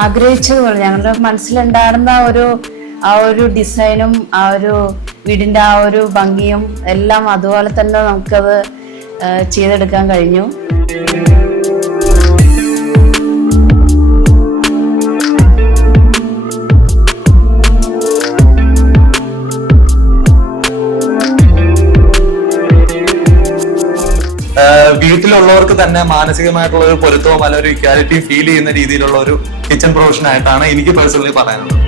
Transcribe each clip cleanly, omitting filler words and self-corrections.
ആഗ്രഹിച്ചതുപോലെ ഞങ്ങളുടെ മനസ്സിലുണ്ടായിരുന്ന ആ ഒരു ഡിസൈനും ആ ഒരു വീടിന്റെ ആ ഒരു ഭംഗിയും എല്ലാം അതുപോലെ തന്നെ നമുക്കത് ചെയ്തെടുക്കാൻ കഴിഞ്ഞു. വീട്ടിലുള്ളവർക്ക് തന്നെ മാനസികമായിട്ടുള്ള ഒരു പൊരുത്തവും അല്ല ഒരു ഇക്വാലിറ്റി ഫീൽ ചെയ്യുന്ന രീതിയിലുള്ള ഒരു കിച്ചൺ പ്രൊഫഷൻ ആയിട്ടാണ് എനിക്ക് പേഴ്സണലി പറയാനുള്ളത്.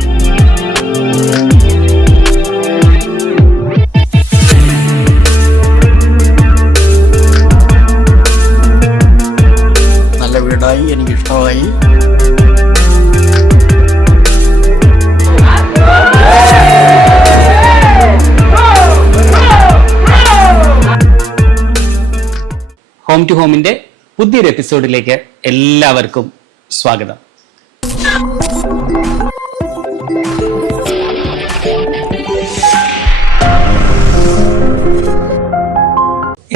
നല്ല വീടായി, എനിക്ക് ഇഷ്ടമായി. ഹോം ടു ഹോമിന്റെ പുതിയൊരു എപ്പിസോഡിലേക്ക് എല്ലാവർക്കും സ്വാഗതം.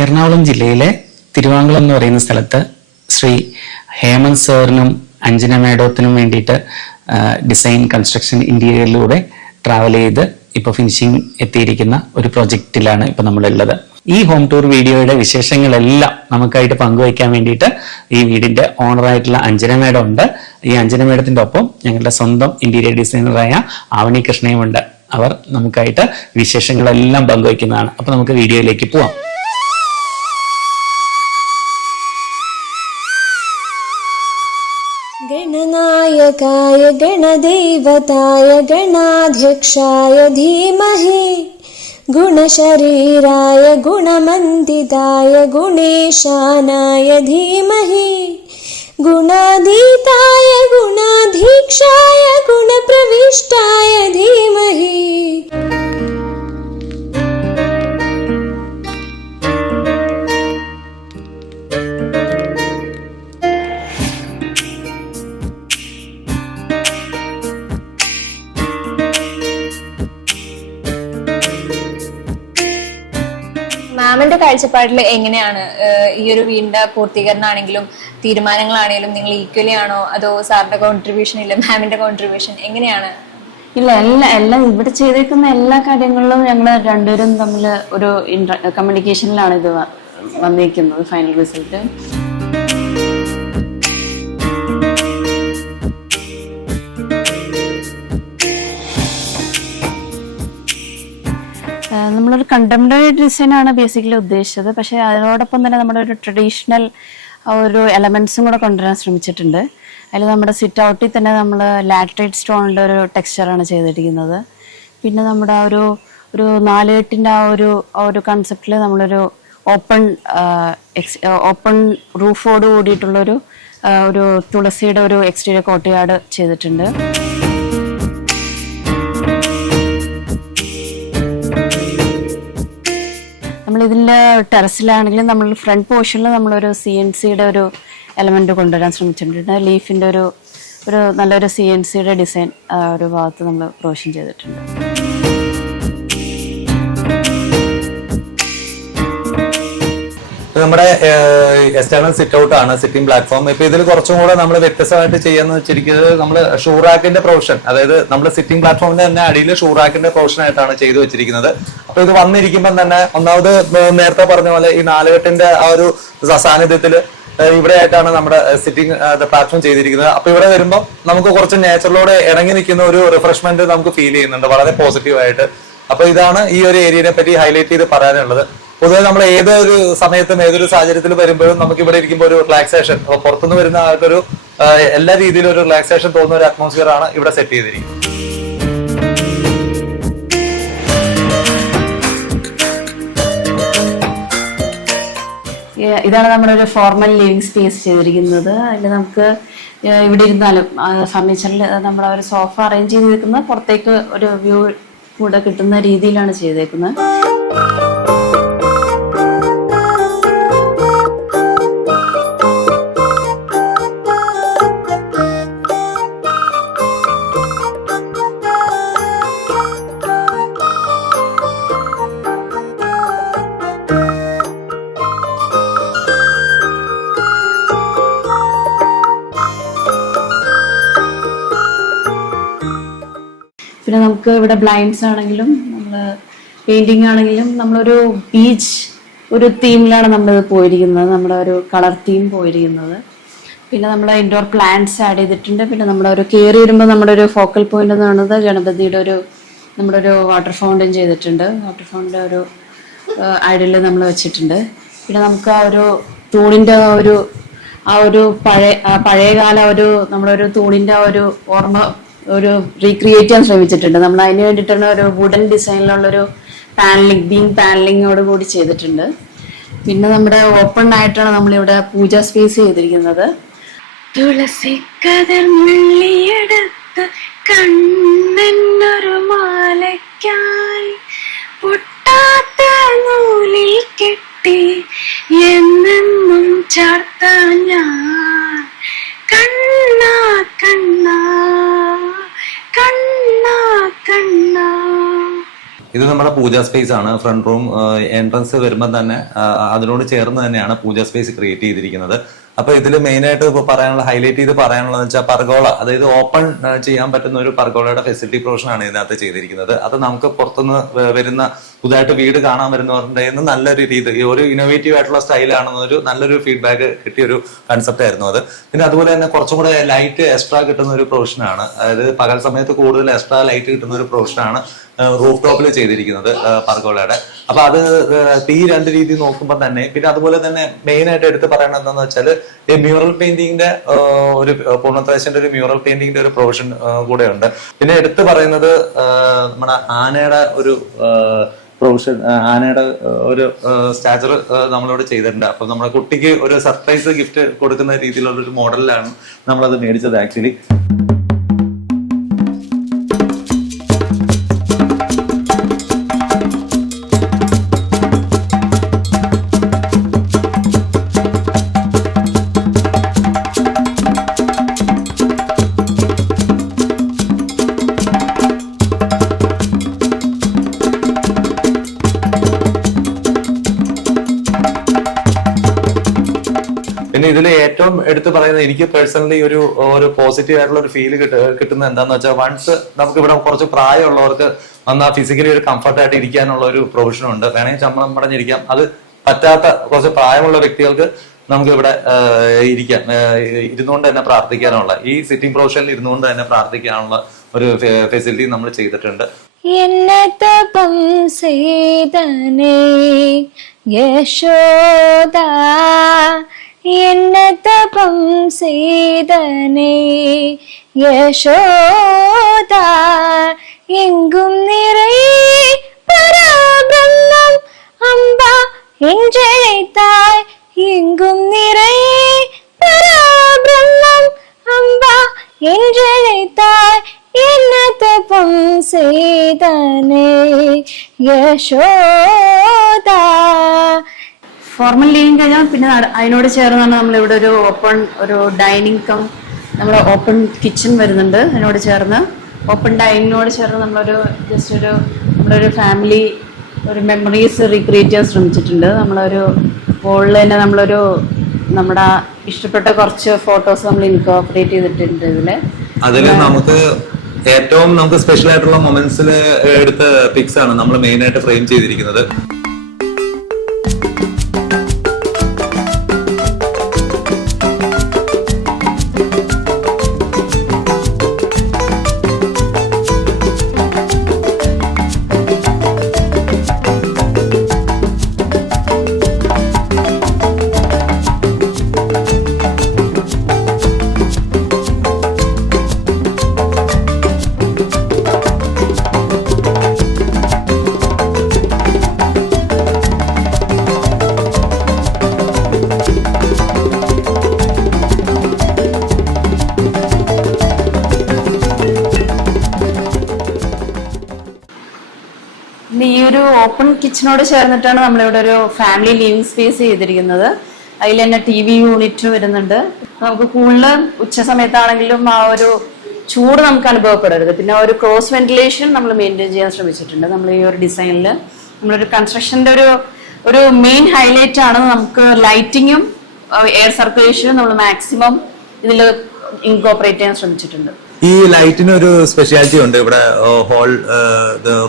എറണാകുളം ജില്ലയിലെ തിരുവാങ്കുളം എന്ന് പറയുന്ന സ്ഥലത്ത് ശ്രീ ഹേമന്ത് സാറിനും അഞ്ജന മേഡത്തിനും വേണ്ടിയിട്ട് ഡിസൈൻ കൺസ്ട്രക്ഷൻ ഇന്റീരിയറിലൂടെ ട്രാവൽ ചെയ്ത് ഇപ്പോൾ ഫിനിഷിംഗ് എത്തിയിരിക്കുന്ന ഒരു പ്രൊജക്റ്റിലാണ് ഇപ്പോൾ നമ്മളുള്ളത്. ഈ ഹോം ടൂർ വീഡിയോയുടെ വിശേഷങ്ങളെല്ലാം നമുക്കായിട്ട് പങ്കുവയ്ക്കാൻ വേണ്ടിയിട്ട് ഈ വീടിന്റെ ഓണറായിട്ടുള്ള അഞ്ജന മേഡം ഉണ്ട്. ഈ അഞ്ജന മേഡത്തിന്റെ ഒപ്പം ഞങ്ങളുടെ സ്വന്തം ഇന്റീരിയർ ഡിസൈനറായ ആവണി കൃഷ്ണയും ഉണ്ട്. അവർ നമുക്കായിട്ട് വിശേഷങ്ങളെല്ലാം പങ്കുവയ്ക്കുന്നതാണ്. അപ്പൊ നമുക്ക് വീഡിയോയിലേക്ക് പോവാം. ഗണനായകായ ഗണദേവതായ ഗണാധ്യക്ഷായ ധീമഹി ഗുണശരീരായ ഗുണമന്ദിതായ ഗുണേശാനായ ധീമഹി ഗുണാതീതായ ഗുണാധീക്ഷായ ഗുണപ്രവിഷ്ടായ ധീമഹി. മാമിന്റെ കാഴ്ചപ്പാടിൽ എങ്ങനെയാണ് ഈ ഒരു വീടിന്റെ പൂർത്തീകരണമാണെങ്കിലും തീരുമാനങ്ങളാണെങ്കിലും നിങ്ങൾ ഈക്വലി ആണോ അതോ സാറിന്റെ കോൺട്രിബ്യൂഷൻ ഇല്ല മാമിന്റെ കോൺട്രിബ്യൂഷൻ എങ്ങനെയാണ്? ഇല്ല, എല്ലാം ഇവിടെ ചെയ്തേക്കുന്ന എല്ലാ കാര്യങ്ങളിലും ഞങ്ങൾ രണ്ടുപേരും തമ്മിൽ ഒരു കമ്മ്യൂണിക്കേഷനിലാണ് ഇത് വന്നിരിക്കുന്നത് ഫൈനൽ റിസൾട്ട്. നമ്മളൊരു കണ്ടംപററി ഡിസൈനാണ് ബേസിക്കലി ഉദ്ദേശിച്ചത്. പക്ഷേ അതിനോടൊപ്പം തന്നെ നമ്മുടെ ഒരു ട്രഡീഷണൽ ഒരു എലമെന്റ്സും കൂടെ കൊണ്ടുവരാൻ ശ്രമിച്ചിട്ടുണ്ട്. അതിൽ നമ്മുടെ സിറ്റ് ഔട്ടിൽ തന്നെ നമ്മൾ ലാറ്ററൈറ്റ് സ്റ്റോണിൻ്റെ ഒരു ടെക്സ്ചറാണ് ചെയ്തിരിക്കുന്നത്. പിന്നെ നമ്മുടെ ആ ഒരു നാലുകെട്ടിൻ്റെ ആ ഒരു കൺസെപ്റ്റിൽ നമ്മളൊരു ഓപ്പൺ റൂഫോട് കൂടിയിട്ടുള്ളൊരു തുളസിയുടെ ഒരു എക്സ്റ്റീരിയർ കോട്ടയാട് ചെയ്തിട്ടുണ്ട്. നമ്മളിതിൻ്റെ ടെറസിലാണെങ്കിലും നമ്മൾ ഫ്രണ്ട് പോർഷനിൽ നമ്മളൊരു CNCയുടെ ഒരു എലമെന്റ് കൊണ്ടുവരാൻ ശ്രമിച്ചിട്ടുണ്ട്. ലീഫിൻ്റെ ഒരു നല്ലൊരു CNCയുടെ ഡിസൈൻ ഒരു ഭാഗത്ത് നമ്മൾ പ്രൊവിഷൻ ചെയ്തിട്ടുണ്ട്. നമ്മുടെ എക്സ്റ്റേണൽ സിറ്റ് ഔട്ട് ആണ്, സിറ്റിംഗ് പ്ലാറ്റ്ഫോം. ഇപ്പൊ ഇതിൽ കുറച്ചും കൂടെ നമ്മൾ വ്യത്യസ്തമായിട്ട് ചെയ്യാന്ന് വെച്ചിരിക്കുന്നത് നമ്മൾ ഷൂറാക്കിന്റെ പ്രൊവിഷൻ, അതായത് നമ്മൾ സിറ്റിംഗ് പ്ലാറ്റ്ഫോമിന്റെ തന്നെ അടിയിൽ ഷൂറാക്കിന്റെ പ്രൊവിഷൻ ആയിട്ടാണ് ചെയ്തു വെച്ചിരിക്കുന്നത്. അപ്പൊ ഇത് വന്നിരിക്കുമ്പോൾ തന്നെ ഒന്നാമത് നേരത്തെ പറഞ്ഞ പോലെ ഈ നാലുകെട്ടിന്റെ ആ ഒരു സാന്നിധ്യത്തില് ഇവിടെ ആയിട്ടാണ് നമ്മുടെ സിറ്റിംഗ് പ്ലാറ്റ്ഫോം ചെയ്തിരിക്കുന്നത്. അപ്പൊ ഇവിടെ വരുമ്പോൾ നമുക്ക് കുറച്ച് നേച്ചറിലോട് ഇണങ്ങി നിൽക്കുന്ന ഒരു റിഫ്രഷ്മെന്റ് നമുക്ക് ഫീൽ ചെയ്യുന്നുണ്ട് വളരെ പോസിറ്റീവായിട്ട്. അപ്പൊ ഇതാണ് ഈ ഒരു ഏരിയനെ പറ്റി ഹൈലൈറ്റ് ചെയ്ത് പറയാനുള്ളത്. പൊതുവെ നമ്മൾ ഏതൊരു സമയത്തും ഏതൊരു സാഹചര്യത്തിൽ വരുമ്പോഴും നമുക്ക് ഇവിടെ ഇരിക്കുമ്പോൾ ഒരു റിലാക്സേഷൻ, പുറത്തുനിന്ന് വരുന്ന ആൾക്കൊരു എല്ലാ രീതിയിലും ഒരു റിലാക്സേഷൻ തോന്നുന്ന ഒരു അറ്റ്മോസ്ഫിയർ ആണ് ഇവിടെ സെറ്റ് ചെയ്തിരിക്കുന്നത്. ഇതാണ് നമ്മുടെ ഒരു ഫോർമൽ ലിവിങ് സ്പേസ് ചെയ്തിരിക്കുന്നത്. അതിൽ നമുക്ക് ഇവിടെ ഇരുന്നാലും ഫർണിച്ചറിൽ നമ്മുടെ ഒരു സോഫ അറേഞ്ച് ചെയ്തിരിക്കുന്നത് പുറത്തേക്ക് ഒരു വ്യൂ കൂടെ കിട്ടുന്ന രീതിയിലാണ് ചെയ്തേക്കുന്നത്. പിന്നെ നമുക്ക് ഇവിടെ ബ്ലൈൻഡ്സ് ആണെങ്കിലും നമ്മൾ പെയിന്റിങ് ആണെങ്കിലും നമ്മളൊരു ബീച്ച് ഒരു തീമിലാണ് നമ്മളിത് പോയിരിക്കുന്നത്, നമ്മുടെ ഒരു കളർ തീം പോയിരിക്കുന്നത്. പിന്നെ നമ്മൾ ഇൻഡോർ പ്ലാന്റ്സ് ആഡ് ചെയ്തിട്ടുണ്ട്. പിന്നെ നമ്മുടെ ഒരു കയറി വരുമ്പോൾ നമ്മുടെ ഒരു ഫോക്കൽ പോയിന്റ് എന്ന് പറയുന്നത് ഗണപതിയുടെ നമ്മുടെ ഒരു വാട്ടർ ഫൗണ്ടൻ ചെയ്തിട്ടുണ്ട്. വാട്ടർ ഫൗണ്ടൻ ഒരു ഐഡിയൽ നമ്മൾ വെച്ചിട്ടുണ്ട്. പിന്നെ നമുക്ക് ആ ഒരു തൂണിൻ്റെ പഴയകാല നമ്മുടെ ഒരു തൂണിൻ്റെ ഓർമ്മ റീക്രിയേറ്റ് ചെയ്യാൻ ശ്രമിച്ചിട്ടുണ്ട്. നമ്മൾ അതിന് വേണ്ടിയിട്ടാണ് ഒരു വുഡൻ ഡിസൈനിലുള്ളൊരു പാനലിങ്ങോട് കൂടി ചെയ്തിട്ടുണ്ട്. പിന്നെ നമ്മുടെ ഓപ്പൺ ആയിട്ടാണ് നമ്മളിവിടെ പൂജ സ്പേസ് ചെയ്തിരിക്കുന്നത്. തുളസി കതിർന്നുള്ളിയെടുത്ത് കണ്ണൊരു മാലയ്ക്കായി പൊട്ടാത്ത നൂലിൽ കെട്ടി എന്നെന്നും ചാർത്താൻ ഞാൻ കണ്ണാ കണ്ണാ കണ്ണാ കണ്ണാ. ഇത് നമ്മുടെ പൂജാ സ്പേസ് ആണ്. ഫ്രണ്ട് റൂം എൻട്രൻസ് വരുമ്പോൾ തന്നെ അതിനോട് ചേർന്ന് തന്നെയാണ് പൂജാ സ്പേസ് ക്രിയേറ്റ് ചെയ്തിരിക്കുന്നത്. അപ്പൊ ഇതിൽ മെയിൻ ആയിട്ട് ഇപ്പൊ പറയാനുള്ള ഹൈലൈറ്റ് ചെയ്ത് പറയാനുള്ളതെന്ന് വെച്ചാൽ പർഗോള, അതായത് ഓപ്പൺ ചെയ്യാൻ പറ്റുന്ന ഒരു പർഗോളയുടെ ഫെസിലിറ്റി പ്രൊവിഷൻ ആണ് ഇതിനകത്ത് ചെയ്തിരിക്കുന്നത്. അത് നമുക്ക് പുറത്തുനിന്ന് വരുന്ന പുതുതായിട്ട് വീട് കാണാൻ വരുന്നവരുടെ നല്ലൊരു രീതി, ഒരു ഇന്നോവേറ്റീവ് ആയിട്ടുള്ള സ്റ്റൈലാണെന്നൊരു നല്ലൊരു ഫീഡ്ബാക്ക് കിട്ടിയ ഒരു കൺസെപ്റ്റ് ആയിരുന്നു അത്. പിന്നെ അതുപോലെ തന്നെ കുറച്ചും കൂടെ ലൈറ്റ് എക്സ്ട്രാ കിട്ടുന്ന ഒരു പ്രൊവിഷനാണ്, അതായത് പകൽ സമയത്ത് കൂടുതൽ എക്സ്ട്രാ ലൈറ്റ് കിട്ടുന്ന ഒരു പ്രൊവിഷനാണ് റൂഫ് ടോപ്പിൽ ചെയ്തിരിക്കുന്നത് പർഗോളയുടെ. അപ്പൊ അത് ഈ രണ്ട് രീതി നോക്കുമ്പോൾ തന്നെ, പിന്നെ അതുപോലെ തന്നെ മെയിൻ ആയിട്ട് എടുത്ത് പറയണത് എന്താണെന്ന് വെച്ചാൽ ഈ മ്യൂറൽ പെയിന്റിങ്ങിന്റെ ഒരു പൂർണ്ണത്രേശന്റെ ഒരു മ്യൂറൽ പെയിന്റിങ്ങിന്റെ ഒരു പ്രൊവിഷൻ കൂടെ ഉണ്ട്. പിന്നെ എടുത്ത് പറയുന്നത് നമ്മുടെ ആനയുടെ ഒരു പ്രൊവിഷൻ, ആനയുടെ ഒരു സ്റ്റാച്ചർ നമ്മളോട് ചെയ്തിട്ടുണ്ട്. അപ്പൊ നമ്മുടെ കുട്ടിക്ക് ഒരു സർപ്രൈസ് ഗിഫ്റ്റ് കൊടുക്കുന്ന രീതിയിലുള്ള ഒരു മോഡലിലാണ് നമ്മളത് മേടിച്ചത് ആക്ച്വലി. പിന്നെ ഇതിൽ ഏറ്റവും എടുത്ത് പറയുന്നത് എനിക്ക് പേഴ്സണലി ഒരു പോസിറ്റീവ് ആയിട്ടുള്ള ഒരു ഫീല് കിട്ടുന്നത് എന്താന്ന് വെച്ചാൽ, വൺസ് നമുക്ക് ഇവിടെ കുറച്ച് പ്രായമുള്ളവർക്ക് വന്നാൽ ഫിസിക്കലി ഒരു കംഫർട്ടായിട്ട് ഇരിക്കാനുള്ള ഒരു പ്രൊവിഷൻ ഉണ്ട്. വേണമെങ്കിൽ ചമ്മണം പടഞ്ഞിരിക്കാം. അത് പറ്റാത്ത കുറച്ച് പ്രായമുള്ള വ്യക്തികൾക്ക് നമുക്ക് ഇവിടെ ഇരിക്കാം, ഇരുന്നുകൊണ്ട് തന്നെ പ്രാർത്ഥിക്കാനുള്ള, ഈ സിറ്റിംഗ് പ്രൊവിഷനിൽ ഇരുന്നുകൊണ്ട് തന്നെ പ്രാർത്ഥിക്കാനുള്ള ഒരു ഫെസിലിറ്റി നമ്മൾ ചെയ്തിട്ടുണ്ട്. എന്നതപം ചെയ്തനേ യശോദ, എന്നതപം ചെയ്തനേ യശോദ, എങ്കും നിറയെ പരബ്രഹ്മം അമ്പ എഞ്ചழைத்தாய், எங்கும் நிறையே பரபிரம்மம் அம்பா என்றழைத்தாய், என்ன தபம் செய்தனே யசோദാ. ഫോർമൽ ലിവിങ് കഴിഞ്ഞാൽ പിന്നെ അതിനോട് ചേർന്നാണ് നമ്മളിവിടെ ഒരു ഓപ്പൺ ഒരു ഡൈനിങ് കം നമ്മുടെ ഓപ്പൺ കിച്ചൺ വരുന്നുണ്ട്. അതിനോട് ചേർന്ന് ഓപ്പൺ ഡൈനിങ്ങിനോട് ചേർന്ന് നമ്മളൊരു ഫാമിലി ഒരു മെമ്മറീസ് റീക്രിയേറ്റ് ചെയ്യാൻ ശ്രമിച്ചിട്ടുണ്ട്. നമ്മളൊരു വോളിൽ തന്നെ നമ്മുടെ ഇഷ്ടപ്പെട്ട കുറച്ച് ഫോട്ടോസ് നമ്മൾ ഇൻകോർപ്പറേറ്റ് ചെയ്തിട്ടുണ്ട് അതിൽ നമുക്ക് ഏറ്റവും സ്പെഷ്യൽ ആയിട്ടുള്ള മൊമെന്റ്സിൽ എടുത്ത പിക്സ് ആണ് നമ്മൾ മെയിൻ ആയിട്ട് ഫ്രെയിം ചെയ്തിരിക്കുന്നത്. ഈ ഒരു ഓപ്പൺ കിച്ചണോട് ചേർന്നിട്ടാണ് നമ്മളിവിടെ ഒരു ഫാമിലി ലിവിംഗ് സ്പേസ് ചെയ്തിരിക്കുന്നത്. അതിൽ തന്നെ TV യൂണിറ്റ് വരുന്നുണ്ട്. നമുക്ക് കൂടുതൽ ഉച്ച സമയത്താണെങ്കിലും ആ ഒരു ചൂട് നമുക്ക് അനുഭവപ്പെടരുത്. പിന്നെ ഒരു ക്രോസ് വെന്റിലേഷൻ നമ്മൾ മെയിൻറ്റെയിൻ ചെയ്യാൻ ശ്രമിച്ചിട്ടുണ്ട്. നമ്മൾ ഈ ഒരു ഡിസൈനിൽ നമ്മളൊരു കൺസ്ട്രക്ഷന്റെ ഒരു മെയിൻ ഹൈലൈറ്റ് ആണ് നമുക്ക് ലൈറ്റിങ്ങും എയർ സർക്കുലേഷനും നമ്മൾ മാക്സിമം ഇതിൽ ഇൻകോപ്പറേറ്റ് ചെയ്യാൻ ശ്രമിച്ചിട്ടുണ്ട്. ഈ ലൈറ്റിന് ഒരു സ്പെഷ്യാലിറ്റി ഉണ്ട്. ഇവിടെ ഹോൾ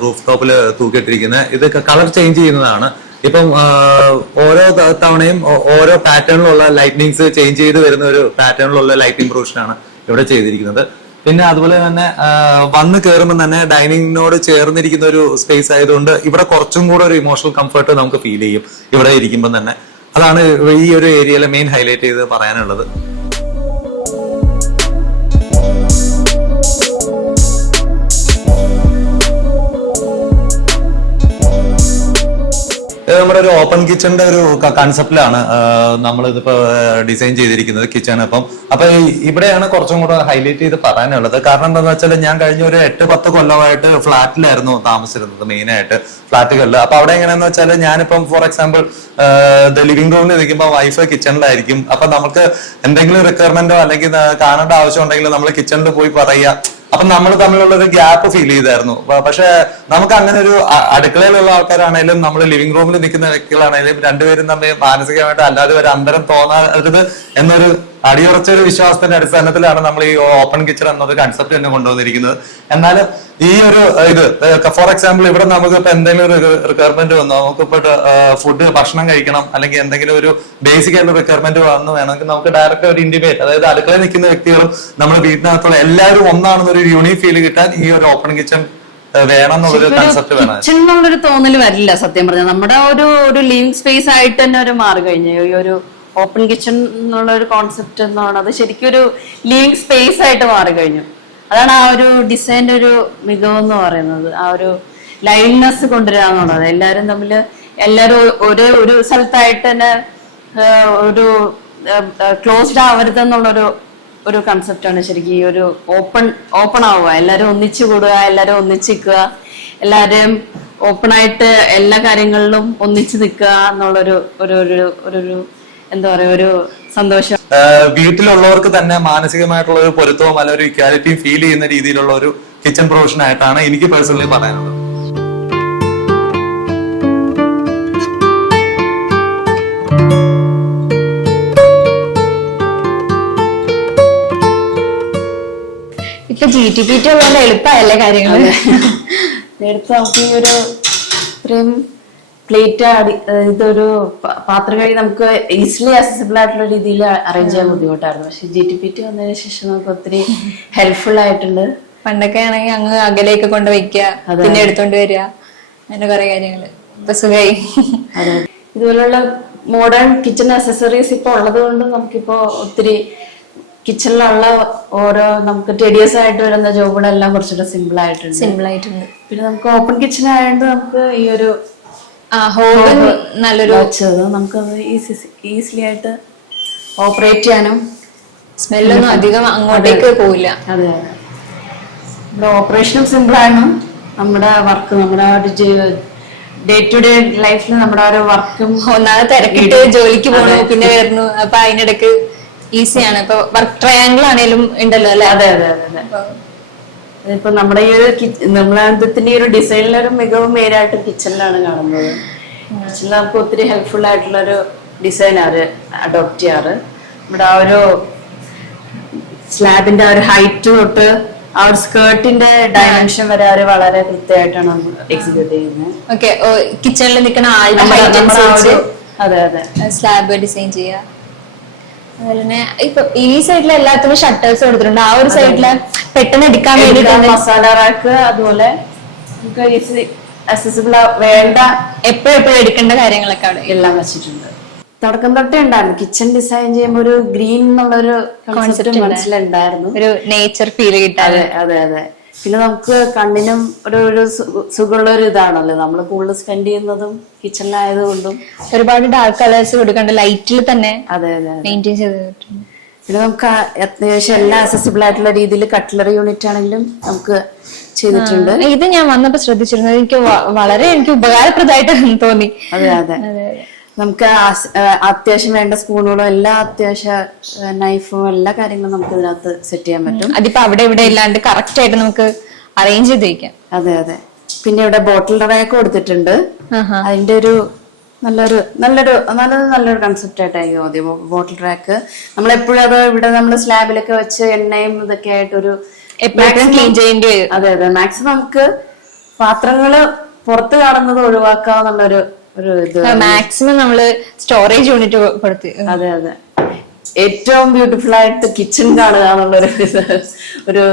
റൂഫ് ടോപ്പിൽ തൂക്കിയിട്ടിരിക്കുന്ന ഇതൊക്കെ കളർ ചേഞ്ച് ചെയ്യുന്നതാണ്. ഇപ്പം ഓരോ തവണയും ഓരോ പാറ്റേണിലുള്ള ലൈറ്റ്നിങ്സ് ചേഞ്ച് ചെയ്ത് വരുന്ന ഒരു പാറ്റേണിലുള്ള ലൈറ്റിംഗ് പ്രൊവിഷനാണ് ഇവിടെ ചെയ്തിരിക്കുന്നത്. പിന്നെ അതുപോലെ തന്നെ വന്ന് കയറുമ്പോൾ തന്നെ ഡൈനിങ്ങിനോട് ചേർന്നിരിക്കുന്ന ഒരു സ്പേസ് ആയതുകൊണ്ട് ഇവിടെ കുറച്ചും കൂടെ ഒരു ഇമോഷണൽ കംഫർട്ട് നമുക്ക് ഫീൽ ചെയ്യും ഇവിടെ ഇരിക്കുമ്പോൾ തന്നെ. അതാണ് ഈ ഒരു ഏരിയയിലെ മെയിൻ ഹൈലൈറ്റ് ചെയ്ത് പറയാനുള്ളത്. നമ്മുടെ ഒരു ഓപ്പൺ കിച്ചണിന്റെ ഒരു കൺസെപ്റ്റിലാണ് നമ്മൾ ഇതിപ്പോ ഡിസൈൻ ചെയ്തിരിക്കുന്നത് കിച്ചൺ. അപ്പൊ ഇവിടെയാണ് കുറച്ചും കൂടെ ഹൈലൈറ്റ് ചെയ്ത് പറയാനുള്ളത്. കാരണം എന്താണെന്ന് വെച്ചാൽ ഞാൻ കഴിഞ്ഞ ഒരു 8-10 കൊല്ലമായിട്ട് ഫ്ലാറ്റിലായിരുന്നു താമസിച്ചിരുന്നത്, മെയിൻ ആയിട്ട് ഫ്ലാറ്റുകളിൽ. അപ്പൊ അവിടെ എങ്ങനെയാന്ന് വെച്ചാൽ ഞാനിപ്പം ഫോർ എക്സാമ്പിൾ ലിവിംഗ് റൂമിൽ നിൽക്കുമ്പോൾ വൈഫ് കിച്ചണിലായിരിക്കും. അപ്പൊ നമുക്ക് എന്തെങ്കിലും റിക്വയർമെന്റോ അല്ലെങ്കിൽ കാണേണ്ട ആവശ്യം ഉണ്ടെങ്കിൽ നമ്മൾ കിച്ചണിൽ പോയി പറയുക. അപ്പൊ നമ്മൾ തമ്മിലുള്ള ഒരു ഗ്യാപ്പ് ഫീൽ ചെയ്തായിരുന്നു. പക്ഷെ നമുക്ക് അങ്ങനെ ഒരു അടുക്കളയിലുള്ള ആൾക്കാരാണെങ്കിലും നമ്മൾ ലിവിംഗ് റൂമിൽ നിൽക്കുന്ന വ്യക്തികളാണെങ്കിലും രണ്ടുപേരും തമ്മിൽ മാനസികമായിട്ട് അല്ലാതെ ഒരു അന്തരം തോന്നരുത് എന്നൊരു അടിയുറച്ച ഒരു വിശ്വാസത്തിന്റെ അടിസ്ഥാനത്തിലാണ് നമ്മൾ ഈ ഓപ്പൺ കിച്ചൺ എന്നൊരു കൺസെപ്റ്റ് തന്നെ കൊണ്ടുവന്നിരിക്കുന്നത്. എന്നാലും ഈ ഒരു ഇത് ഫോർ എക്സാമ്പിൾ ഇവിടെ നമുക്ക് ഇപ്പൊ എന്തെങ്കിലും ഒരു റിക്വയർമെന്റ് വന്നോ, നമുക്കിപ്പോ ഫുഡ് ഭക്ഷണം കഴിക്കണം അല്ലെങ്കിൽ എന്തെങ്കിലും ഒരു ബേസിക് ആയിട്ടുള്ള റിക്വയർമെന്റ് വന്നു വേണമെങ്കിൽ നമുക്ക് ഡയറക്റ്റ് ഒരു ഇന്റിമേറ്റ്, അതായത് അടുക്കളയിൽ നിൽക്കുന്ന വ്യക്തികളും നമ്മുടെ വീട്ടിനകത്തുള്ള എല്ലാവരും ഒന്നാണെന്നൊരു യൂണിക് ഫീൽ കിട്ടാൻ ഈ ഒരു ഓപ്പൺ കിച്ചൺ വേണം എന്നുള്ളൊരു കൺസെപ്റ്റ് വേണം. കിച്ചൺ എന്നുള്ളൊരു തോന്നല് വരില്ല സത്യം പറഞ്ഞാൽ. നമ്മുടെ ഒരു ലിവിംഗ് സ്പേസ് ആയിട്ട് തന്നെ ഒരു മാറി കഴിഞ്ഞു. ഈ ഒരു ഓപ്പൺ കിച്ചൺ എന്നുള്ള ഒരു കോൺസെപ്റ്റ് എന്ന് പറയുന്നത് ശരിക്കും ഒരു ലിവിംഗ് സ്പേസ് ആയിട്ട് മാറി കഴിഞ്ഞു. അതാണ് ആ ഒരു ഡിസൈൻ്റെ ഒരു മികവെന്ന് പറയുന്നത്. ആ ഒരു ലൈവ്നെസ് കൊണ്ടുവരിക എന്നുള്ളത്. എല്ലാവരും ഒരു സ്ഥലത്തായിട്ട് തന്നെ ഒരു ക്ലോസ്ഡ് ആവരുത് എന്നുള്ളൊരു കൺസെപ്റ്റാണ് ശരിക്കും ഈ ഒരു ഓപ്പൺ ആവുക. എല്ലാവരും ഒന്നിച്ചു കൂടുക, എല്ലാവരും ഒന്നിച്ചിക്കുക, എല്ലാവരും ഓപ്പണായിട്ട് എല്ലാ കാര്യങ്ങളിലും ഒന്നിച്ചു നിൽക്കുക എന്നുള്ളൊരു എന്താ പറയാ ഒരു സന്തോഷം. വീട്ടിലുള്ളവർക്ക് തന്നെ മാനസികമായിട്ടുള്ള ഒരു പൊരുത്തവും അല്ല ഒരു ഇക്വാലിറ്റിയും ഫീൽ ചെയ്യുന്ന രീതിയിലുള്ള ഒരു കിച്ചൺ പ്രൊവിഷൻ ആയിട്ടാണ് എനിക്ക് പേഴ്സണലി പറയാനുള്ളത്. ഇപ്പൊ GTPT ഉള്ളതുകൊണ്ട് എളുപ്പമല്ലേ കാര്യങ്ങൾ? നേരത്തെ നമുക്ക് ഈ ഒരു ഇത്രയും പ്ലേറ്റ് ഇതൊരു പാത്രം കഴി നമുക്ക് ഈസിലി അക്സസിബിൾ ആയിട്ടുള്ള രീതിയിൽ അറേഞ്ച് ചെയ്യാൻ ബുദ്ധിമുട്ടായിരുന്നു. പക്ഷെ GTPT വന്നതിന് ശേഷം നമുക്ക് ഒത്തിരി ഹെൽപ്ഫുൾ ആയിട്ടുണ്ട്. പണ്ടൊക്കെ ആണെങ്കിൽ അങ്ങ് അകലേക്ക് കൊണ്ട് വെക്കുക, പിന്നെ എടുത്തോണ്ട് വരിക, അങ്ങനെ കുറെ കാര്യങ്ങള്. ഇപ്പൊ സുഖമായി. അതെ, ഇതുപോലുള്ള മോഡേൺ കിച്ചൺ അക്സസറീസ് ഇപ്പൊ ഉള്ളത് കൊണ്ട് നമുക്കിപ്പോ ഒത്തിരി കിച്ചണിലുള്ള ഓരോ നമുക്ക് ടെഡിയസ് ആയിട്ട് വരുന്ന ജോബുകളെല്ലാം കുറച്ചുകൂടെ സിമ്പിൾ ആയിട്ടുണ്ട്. പിന്നെ നമുക്ക് ഓപ്പൺ കിച്ചൺ ആയതുകൊണ്ട് നമുക്ക് ഈ ഒരു നല്ലൊരു നമുക്കത് ഈസിലി ആയിട്ട് ഓപ്പറേറ്റ് ചെയ്യാനും സ്മെല്ലൊന്നും അധികം അങ്ങോട്ടേക്ക് പോവില്ല. അതെ, നമ്മുടെ ഓപ്പറേഷനും സിമ്പിളാണ്. നമ്മുടെ വർക്ക് നമ്മുടെ ഡേ ടു ഡേ ലൈഫിൽ നമ്മുടെ ഒരു വർക്കും ഒന്നാമത് തിരക്കിട്ട് ജോലിക്ക് പോകണു, പിന്നെ വരുന്നു. അപ്പൊ അതിനിടക്ക് ഈസിയാണ്. ഇപ്പൊ വർക്ക് ട്രയാങ്കിൾ ആണേലും ഉണ്ടല്ലോ അല്ലെ? അതെ അതെ അതെ അതെ. ഇപ്പൊ നമ്മുടെ ഈ ഒരു നമ്മളത്തിന്റെ ഈ ഒരു ഡിസൈനിലൊരു മികവ് മെയിനായിട്ട് കിച്ചണിലാണ് കാണുന്നത്. കിച്ചണിൽ നമുക്ക് ഒത്തിരി ഹെൽപ്ഫുൾ ആയിട്ടുള്ള ഒരു ഡിസൈനാണ് അഡോപ്റ്റ് ചെയ്യാറ്. നമ്മുടെ ആ ഒരു സ്ലാബിന്റെ ആ ഒരു ഹൈറ്റ് തൊട്ട് ആ ഒരു സ്കേർട്ടിന്റെ ഡയമെൻഷൻ വരെ അവര് വളരെ കൃത്യമായിട്ടാണ് എക്സിക്യൂട്ട് ചെയ്യുന്നത്. ഓക്കെ, കിച്ചണിൽ നിൽക്കുന്ന ആളുടെ ഹൈറ്റ് അനുസരിച്ച് അതെ അതെ സ്ലാബ് ഡിസൈൻ ചെയ്യുക. അതുപോലെ തന്നെ ഇപ്പൊ ഈ സൈഡിൽ എല്ലാത്തിനും ഷട്ടേഴ്സ് കൊടുത്തിട്ടുണ്ട്. ആ ഒരു സൈഡില് പെട്ടെന്ന് എടുക്കാൻ വേണ്ടിട്ട് മസാല റാക്ക്, അതുപോലെ നമുക്ക് ഈസി അക്സസിബിൾ വേണ്ട എപ്പോഴും എടുക്കേണ്ട കാര്യങ്ങളൊക്കെ അവിടെ എല്ലാം വെച്ചിട്ടുണ്ട്. തുടക്കം തൊട്ടേ ഉണ്ടായിരുന്നു കിച്ചൺ ഡിസൈൻ ചെയ്യുമ്പോൾ ഒരു ഗ്രീൻ എന്നുള്ളൊരു കോൺസെപ്റ്റ് മനസ്സിലുണ്ടായിരുന്നു, ഒരു നേച്ചർ ഫീൽ കിട്ടാൻ. അതെ അതെ. പിന്നെ നമുക്ക് കണ്ണിനും ഒരു സുഖമുള്ള ഒരു ഇതാണല്ലോ നമ്മൾ കൂടുതൽ സ്പെൻഡ് ചെയ്യുന്നതും കിച്ചണിലായതുകൊണ്ടും. ഒരുപാട് ഡാർക്ക് കളേഴ്സ് കൊടുക്കേണ്ട ലൈറ്റിൽ തന്നെ അതെ അതെ മെയിൻറ്റെയിൻ ചെയ്തിട്ടുണ്ട്. പിന്നെ നമുക്ക് അത്യാവശ്യം എല്ലാം അക്സസിബിൾ ആയിട്ടുള്ള രീതിയിൽ കട്ട്ലറി യൂണിറ്റ് ആണെങ്കിലും നമുക്ക് ചെയ്തിട്ടുണ്ട്. ഇത് ഞാൻ വന്നപ്പോ ശ്രദ്ധിച്ചിരുന്നത് എനിക്ക് ഉപകാരപ്രദമായിട്ട് തോന്നി. അതെ അതെ. നമുക്ക് അത്യാവശ്യം വേണ്ട സ്പൂണുകളും എല്ലാ അത്യാവശ്യ നൈഫും എല്ലാ കാര്യങ്ങളും നമുക്ക് ഇതിനകത്ത് സെറ്റ് ചെയ്യാൻ പറ്റും. അതിപ്പോ അവിടെ ഇവിടെ ഇല്ലാണ്ട് കറക്റ്റ് ആയിട്ട് നമുക്ക് അറേഞ്ച് ചെയ്ത് വെക്കാം. അതെ അതെ. പിന്നെ ഇവിടെ ബോട്ടിൽ റാക്ക് കൊടുത്തിട്ടുണ്ട്. അതിന്റെ ഒരു നല്ലൊരു കൺസെപ്റ്റ് ആയിട്ടായിരിക്കും ആദ്യം ബോട്ടിൽ റാക്ക്. നമ്മളെപ്പോഴും അത് ഇവിടെ നമ്മൾ സ്ലാബിലൊക്കെ വെച്ച് എണ്ണയും ഇതൊക്കെ ആയിട്ടൊരു എപ്പോഴും ക്ലീൻ ചെയ്യേണ്ടി വരും. അതെ അതെ, മാക്സിമം നമുക്ക് പാത്രങ്ങള് പുറത്ത് കാണുന്നത് ഒഴിവാക്കാന്നുള്ളൊരു ഒരു ഇത്. മാക്സിമം നമ്മള് സ്റ്റോറേജ് യൂണിറ്റ് കൊടുത്ത്. അതെ അതെ, ഏറ്റവും ബ്യൂട്ടിഫുൾ ആയിട്ട് കിച്ചൺ കാണുക എന്നുള്ളൊരു ഒരു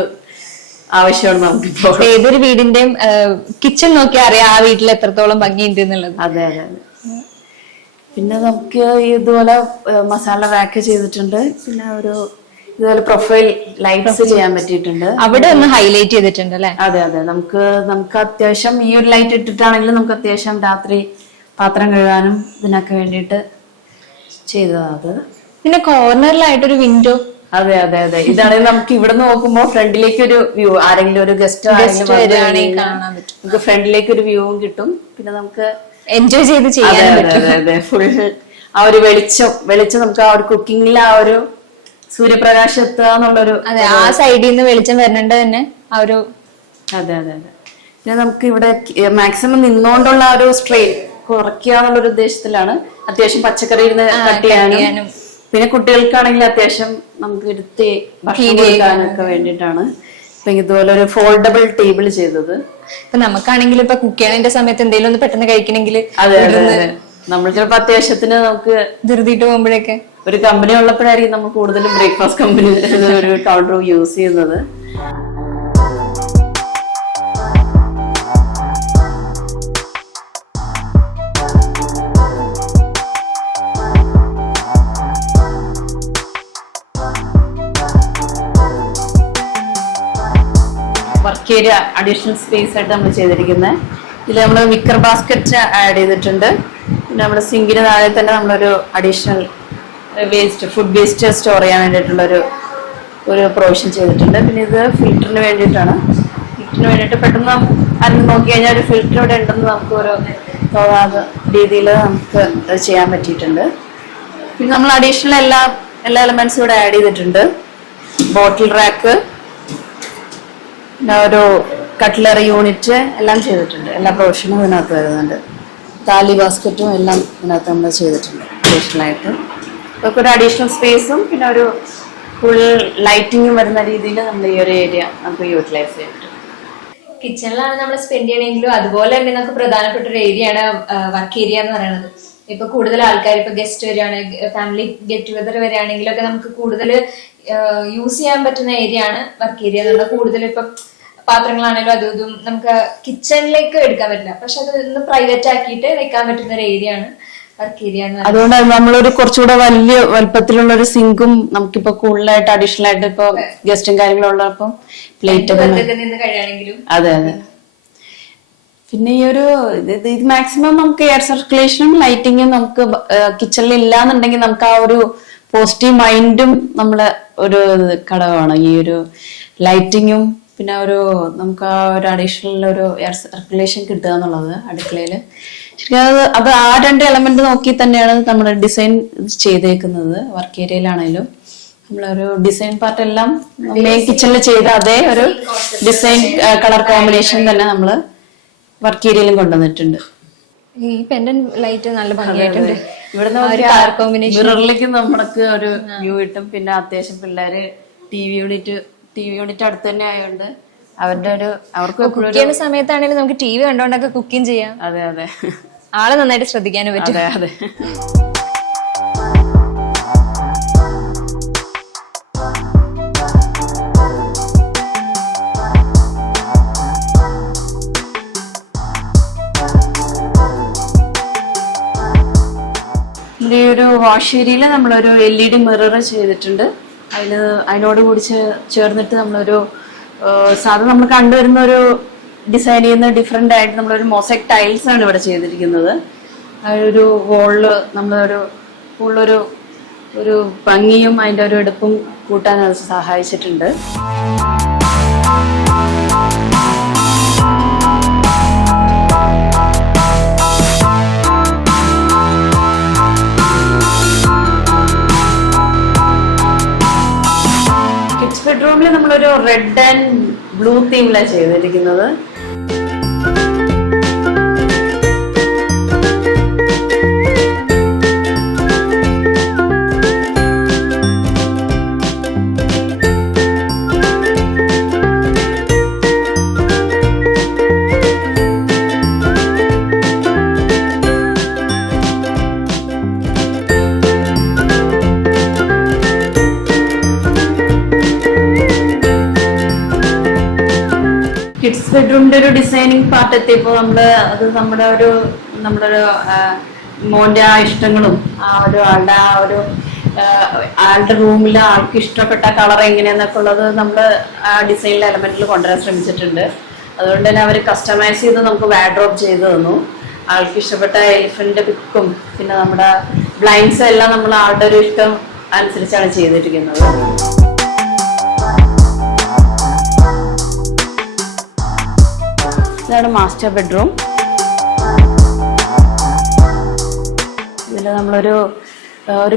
ആവശ്യമാണ് നമുക്കിപ്പോ. ഏതൊരു വീടിന്റെയും കിച്ചൺ നോക്കിയാൽ അറിയാം ആ വീട്ടിൽ എത്രത്തോളം ഭംഗിയുണ്ട് എന്നുള്ളത്. അതെ അതെ അതെ. പിന്നെ നമുക്ക് ഇതുപോലെ മസാല റാക്ക് ചെയ്തിട്ടുണ്ട്. പിന്നെ ഒരു ഇതുപോലെ പ്രൊഫൈൽ ലൈറ്റ്സ് ചെയ്യാൻ പറ്റിയിട്ടുണ്ട്. അവിടെ ഒന്ന് ഹൈലൈറ്റ് ചെയ്തിട്ടുണ്ട് അല്ലെ? അതെ അതെ, നമുക്ക് അത്യാവശ്യം ഈ ഒരു ലൈറ്റ് ഇട്ടിട്ടാണെങ്കിലും നമുക്ക് അത്യാവശ്യം രാത്രി പാത്രം കഴുകാനും ഇതിനൊക്കെ വേണ്ടിയിട്ട് ചെയ്തതാണ് അത്. പിന്നെ കോർണറിലായിട്ടൊരു വിൻഡോ. അതെ അതെ അതെ, ഇതാണെങ്കിൽ നമുക്ക് ഇവിടെ നോക്കുമ്പോ ഫ്രണ്ടിലേക്ക് ഒരു വ്യൂ, ആരെങ്കിലും ഒരു ഗസ്റ്റ് വരികയാണെങ്കിൽ കാണാൻ പറ്റും. നമുക്ക് ഫ്രണ്ടിലേക്ക് ഒരു വ്യൂവും കിട്ടും. പിന്നെ നമുക്ക് എൻജോയ് ചെയ്ത് ചെയ്യാൻ പറ്റും. അതെ, ഫുൾ ആ ഒരു വെളിച്ചം നമുക്ക് ആ ഒരു കുക്കിങ്ങിൽ ആ ഒരു സൂര്യപ്രകാശം എത്തുക എന്നുള്ളൊരു. അതെ, ആ സൈഡിൽ നിന്ന് വെളിച്ചം വരുന്നുണ്ട് തന്നെ ആ ഒരു. അതെ അതെ അതെ. പിന്നെ നമുക്ക് ഇവിടെ മാക്സിമം നിന്നുകൊണ്ടുള്ള ആ ഒരു സ്ട്രെയിൻ കുറയ്ക്കുക എന്നുള്ളൊരു ഉദ്ദേശത്തിലാണ്. അത്യാവശ്യം പച്ചക്കറി കട്ട് ചെയ്യാനും പിന്നെ കുട്ടികൾക്കാണെങ്കിൽ അത്യാവശ്യം നമുക്ക് ഇരുത്തി ഭക്ഷണം കൊടുക്കാനൊക്കെ വേണ്ടിയിട്ടാണ് ഇപ്പൊ ഇതുപോലെ ഒരു ഫോൾഡബിൾ ടേബിൾ ചെയ്തത്. ഇപ്പൊ നമുക്കാണെങ്കിൽ ഇപ്പൊ കുക്ക് ചെയ്യണതിന്റെ സമയത്ത് എന്തെങ്കിലും ഒന്ന് പെട്ടെന്ന് കഴിക്കണമെങ്കിൽ അതെ അതെ അതെ, നമ്മൾ ചിലപ്പോ അത്യാവശ്യത്തിന് നമുക്ക് ധൃതിയിട്ട് പോകുമ്പോഴൊക്കെ ഒരു കമ്പനി ഉള്ളപ്പോഴായിരിക്കും നമ്മൾ കൂടുതലും ബ്രേക്ക്ഫാസ്റ്റ് കമ്പനി ഒരു കൗണ്ടർ യൂസ് ചെയ്യുന്നത്. വർക്ക് ഏരിയ അഡീഷണൽ സ്പേസ് ആയിട്ട് നമ്മൾ ചെയ്തിരിക്കുന്നത്. ഇതിൽ നമ്മൾ വിക്കർ ബാസ്ക്കറ്റ് ആഡ് ചെയ്തിട്ടുണ്ട്. പിന്നെ നമ്മുടെ സിങ്കിന് താഴെ തന്നെ നമ്മളൊരു അഡീഷണൽ ഫുഡ് വേസ്റ്റ് സ്റ്റോർ ചെയ്യാൻ വേണ്ടിയിട്ടുള്ള ഒരു പ്രൊവിഷൻ ചെയ്തിട്ടുണ്ട്. പിന്നെ ഇത് ഫിൽറ്ററിന് വേണ്ടിയിട്ടാണ്. ഫിൽറ്ററിന് വേണ്ടിയിട്ട് പെട്ടെന്ന് അതിന് നോക്കി കഴിഞ്ഞാൽ ഒരു ഫിൽറ്റർ ഇവിടെ ഉണ്ടെന്ന് നമുക്ക് ഒരു തോന്നാത്ത രീതിയിൽ നമുക്ക് അത് ചെയ്യാൻ പറ്റിയിട്ടുണ്ട്. പിന്നെ നമ്മൾ അഡീഷണൽ എല്ലാ എലമെന്റ്സും ഇവിടെ ആഡ് ചെയ്തിട്ടുണ്ട്. ബോട്ടിൽ റാക്ക്, ഒരു കട്ട്ലറി യൂണിറ്റ് എല്ലാം ചെയ്തിട്ടുണ്ട്. എല്ലാ പ്രൊവിഷനും ഇതിനകത്ത് വരുന്നുണ്ട്. താലി ബാസ്ക്കറ്റും എല്ലാം ഇതിനകത്ത് നമ്മൾ ചെയ്തിട്ടുണ്ട് അഡീഷണലായിട്ട്. ഇതൊക്കെ ഒരു അഡീഷണൽ സ്പേസും പിന്നെ ഒരു ഫുൾ ലൈറ്റിങ്ങും വരുന്ന രീതിയിൽ നമ്മൾ ഈ ഒരു ഏരിയ നമുക്ക് യൂട്ടിലൈസ് ചെയ്തിട്ടുണ്ട്. കിച്ചണിലാണ് നമ്മൾ സ്പെൻഡ് ചെയ്യണമെങ്കിലും അതുപോലെ തന്നെ നമുക്ക് പ്രധാനപ്പെട്ട ഒരു ഏരിയയാണ് വർക്ക് ഏരിയ എന്ന് പറയുന്നത്. ഇപ്പൊ കൂടുതൽ ആൾക്കാർ ഇപ്പൊ ഗസ്റ്റ് വരികയാണെങ്കിൽ, ഫാമിലി ഗെറ്റ് ടുഗദർ വരികയാണെങ്കിലൊക്കെ നമുക്ക് കൂടുതൽ യൂസ് ചെയ്യാൻ പറ്റുന്ന ഏരിയ ആണ് വർക്ക് ഏരിയ എന്നുള്ളത്. കൂടുതൽ ഇപ്പം പാത്രങ്ങളാണെങ്കിലും അതും ഇതും നമുക്ക് കിച്ചണിലേക്ക് എടുക്കാൻ പറ്റില്ല, പക്ഷെ അത് ഒന്ന് പ്രൈവറ്റ് ആക്കിയിട്ട് വെക്കാൻ പറ്റുന്ന ഒരു ഏരിയ ആണ് വർക്ക് ഏരിയ എന്ന് പറയുന്നത്. അതുകൊണ്ട് നമ്മളൊരു കുറച്ചുകൂടെ വലിയ വലുപ്പത്തിലുള്ള ഒരു സിങ്കും നമുക്കിപ്പോ കൂടുതലായിട്ട് അഡീഷണൽ ആയിട്ട് ഇപ്പൊ ഗസ്റ്റും കാര്യങ്ങളും ഉള്ളപ്പോ പ്ലേറ്റ് നിന്ന് കഴിയുകയാണെങ്കിലും. അതെ അതെ. പിന്നെ ഈ ഒരു ഇത് മാക്സിമം നമുക്ക് എയർ സർക്കുലേഷനും ലൈറ്റിങ്ങും നമുക്ക് കിച്ചണിൽ ഇല്ലാന്നുണ്ടെങ്കിൽ നമുക്ക് ആ ഒരു പോസിറ്റീവ് മൈൻഡും നമ്മളെ ഒരു ഘടകമാണ് ഈ ഒരു ലൈറ്റിങ്ങും. പിന്നെ ഒരു നമുക്ക് ആ ഒരു അഡീഷണൽ ഒരു എയർ സർക്കുലേഷൻ കിട്ടുക എന്നുള്ളത് അടുക്കളയില്. ശരിക്കും അത് ആ രണ്ട് എലമെന്റ് നോക്കി തന്നെയാണ് നമ്മൾ ഡിസൈൻ ചെയ്തേക്കുന്നത്. വർക്ക് ഏരിയയിലാണെങ്കിലും നമ്മളൊരു ഡിസൈൻ പാർട്ട് എല്ലാം മെയിൻ കിച്ചണിൽ ചെയ്ത അതേ ഒരു ഡിസൈൻ കളർ കോമ്പിനേഷൻ തന്നെ നമ്മള് വർക്ക് ഏരിയയിലും കൊണ്ടുവന്നിട്ടുണ്ട്. ഈ പെൻഡന്റ് ലൈറ്റ് നല്ല ഭംഗിയായിട്ടുണ്ട്. ഇവിടുന്ന് മിററിലേക്ക് നമ്മൾക്ക് ഒരു വ്യൂ കിട്ടും. പിന്നെ അത്യാവശ്യം പിള്ളേര് ടി വി യൂണിറ്റ് അടുത്ത് തന്നെ ആയതുകൊണ്ട് അവർക്ക് കുക്ക് ചെയ്യുന്ന സമയത്താണെങ്കിലും നമുക്ക് ടി വി കണ്ടോണ്ടൊക്കെ കുക്കിംഗ് ചെയ്യാം. അതെ അതെ, ആളെ നന്നായിട്ട് ശ്രദ്ധിക്കാനും പറ്റും. അതെ. ഈ ഒരു വാഷ് ഏരിയയിൽ നമ്മളൊരു LED മിറർ ചെയ്തിട്ടുണ്ട്. അതിനോട് കൂടി ചേർന്നിട്ട് നമ്മളൊരു സാധാരണ നമ്മൾ കണ്ടുവരുന്ന ഒരു ഡിസൈൻ ചെയ്യുന്ന ഡിഫറെന്റ് ആയിട്ട് നമ്മളൊരു മൊസൈക് ടൈൽസ് ആണ് ഇവിടെ ചെയ്തിരിക്കുന്നത്. ഒരു വോളില് നമ്മളൊരു ഫുള്ളൊരു ഭംഗിയും അതിൻ്റെ ഒരു എടുപ്പും കൂട്ടാൻ അത് സഹായിച്ചിട്ടുണ്ട്. ബെഡ്റൂമിൽ നമ്മളൊരു റെഡ് ആൻഡ് ബ്ലൂ തീമിലാണ് ചെയ്തിരിക്കുന്നത്. ബെഡ്റൂമിന്റെ ഒരു ഡിസൈനിങ് പാർട്ട് എത്തിയപ്പോൾ നമ്മുടെ ഒരു മോന്റെ ആ ഇഷ്ടങ്ങളും ആളുടെ റൂമിൽ ആൾക്ക് ഇഷ്ടപ്പെട്ട കളർ എങ്ങനെയാന്നൊക്കെ ഉള്ളത് നമ്മൾ ആ ഡിസൈനിലെ എലമെന്റിൽ കൊണ്ടുവരാൻ ശ്രമിച്ചിട്ടുണ്ട്. അതുകൊണ്ട് തന്നെ അവർ കസ്റ്റമൈസ് ചെയ്ത് നമുക്ക് വാർഡ്രോബ് ചെയ്ത് തന്നു. ആൾക്ക് ഇഷ്ടപ്പെട്ട എലിഫന്റിന്റെ പിക്കും പിന്നെ നമ്മുടെ ബ്ലൈൻഡ്സ് എല്ലാം നമ്മൾ ആളുടെ ഒരു ഇഷ്ടം അനുസരിച്ചാണ് ചെയ്തിരിക്കുന്നത്. ഇതാണ് മാസ്റ്റർ ബെഡ്റൂം. ഇതിൽ നമ്മളൊരു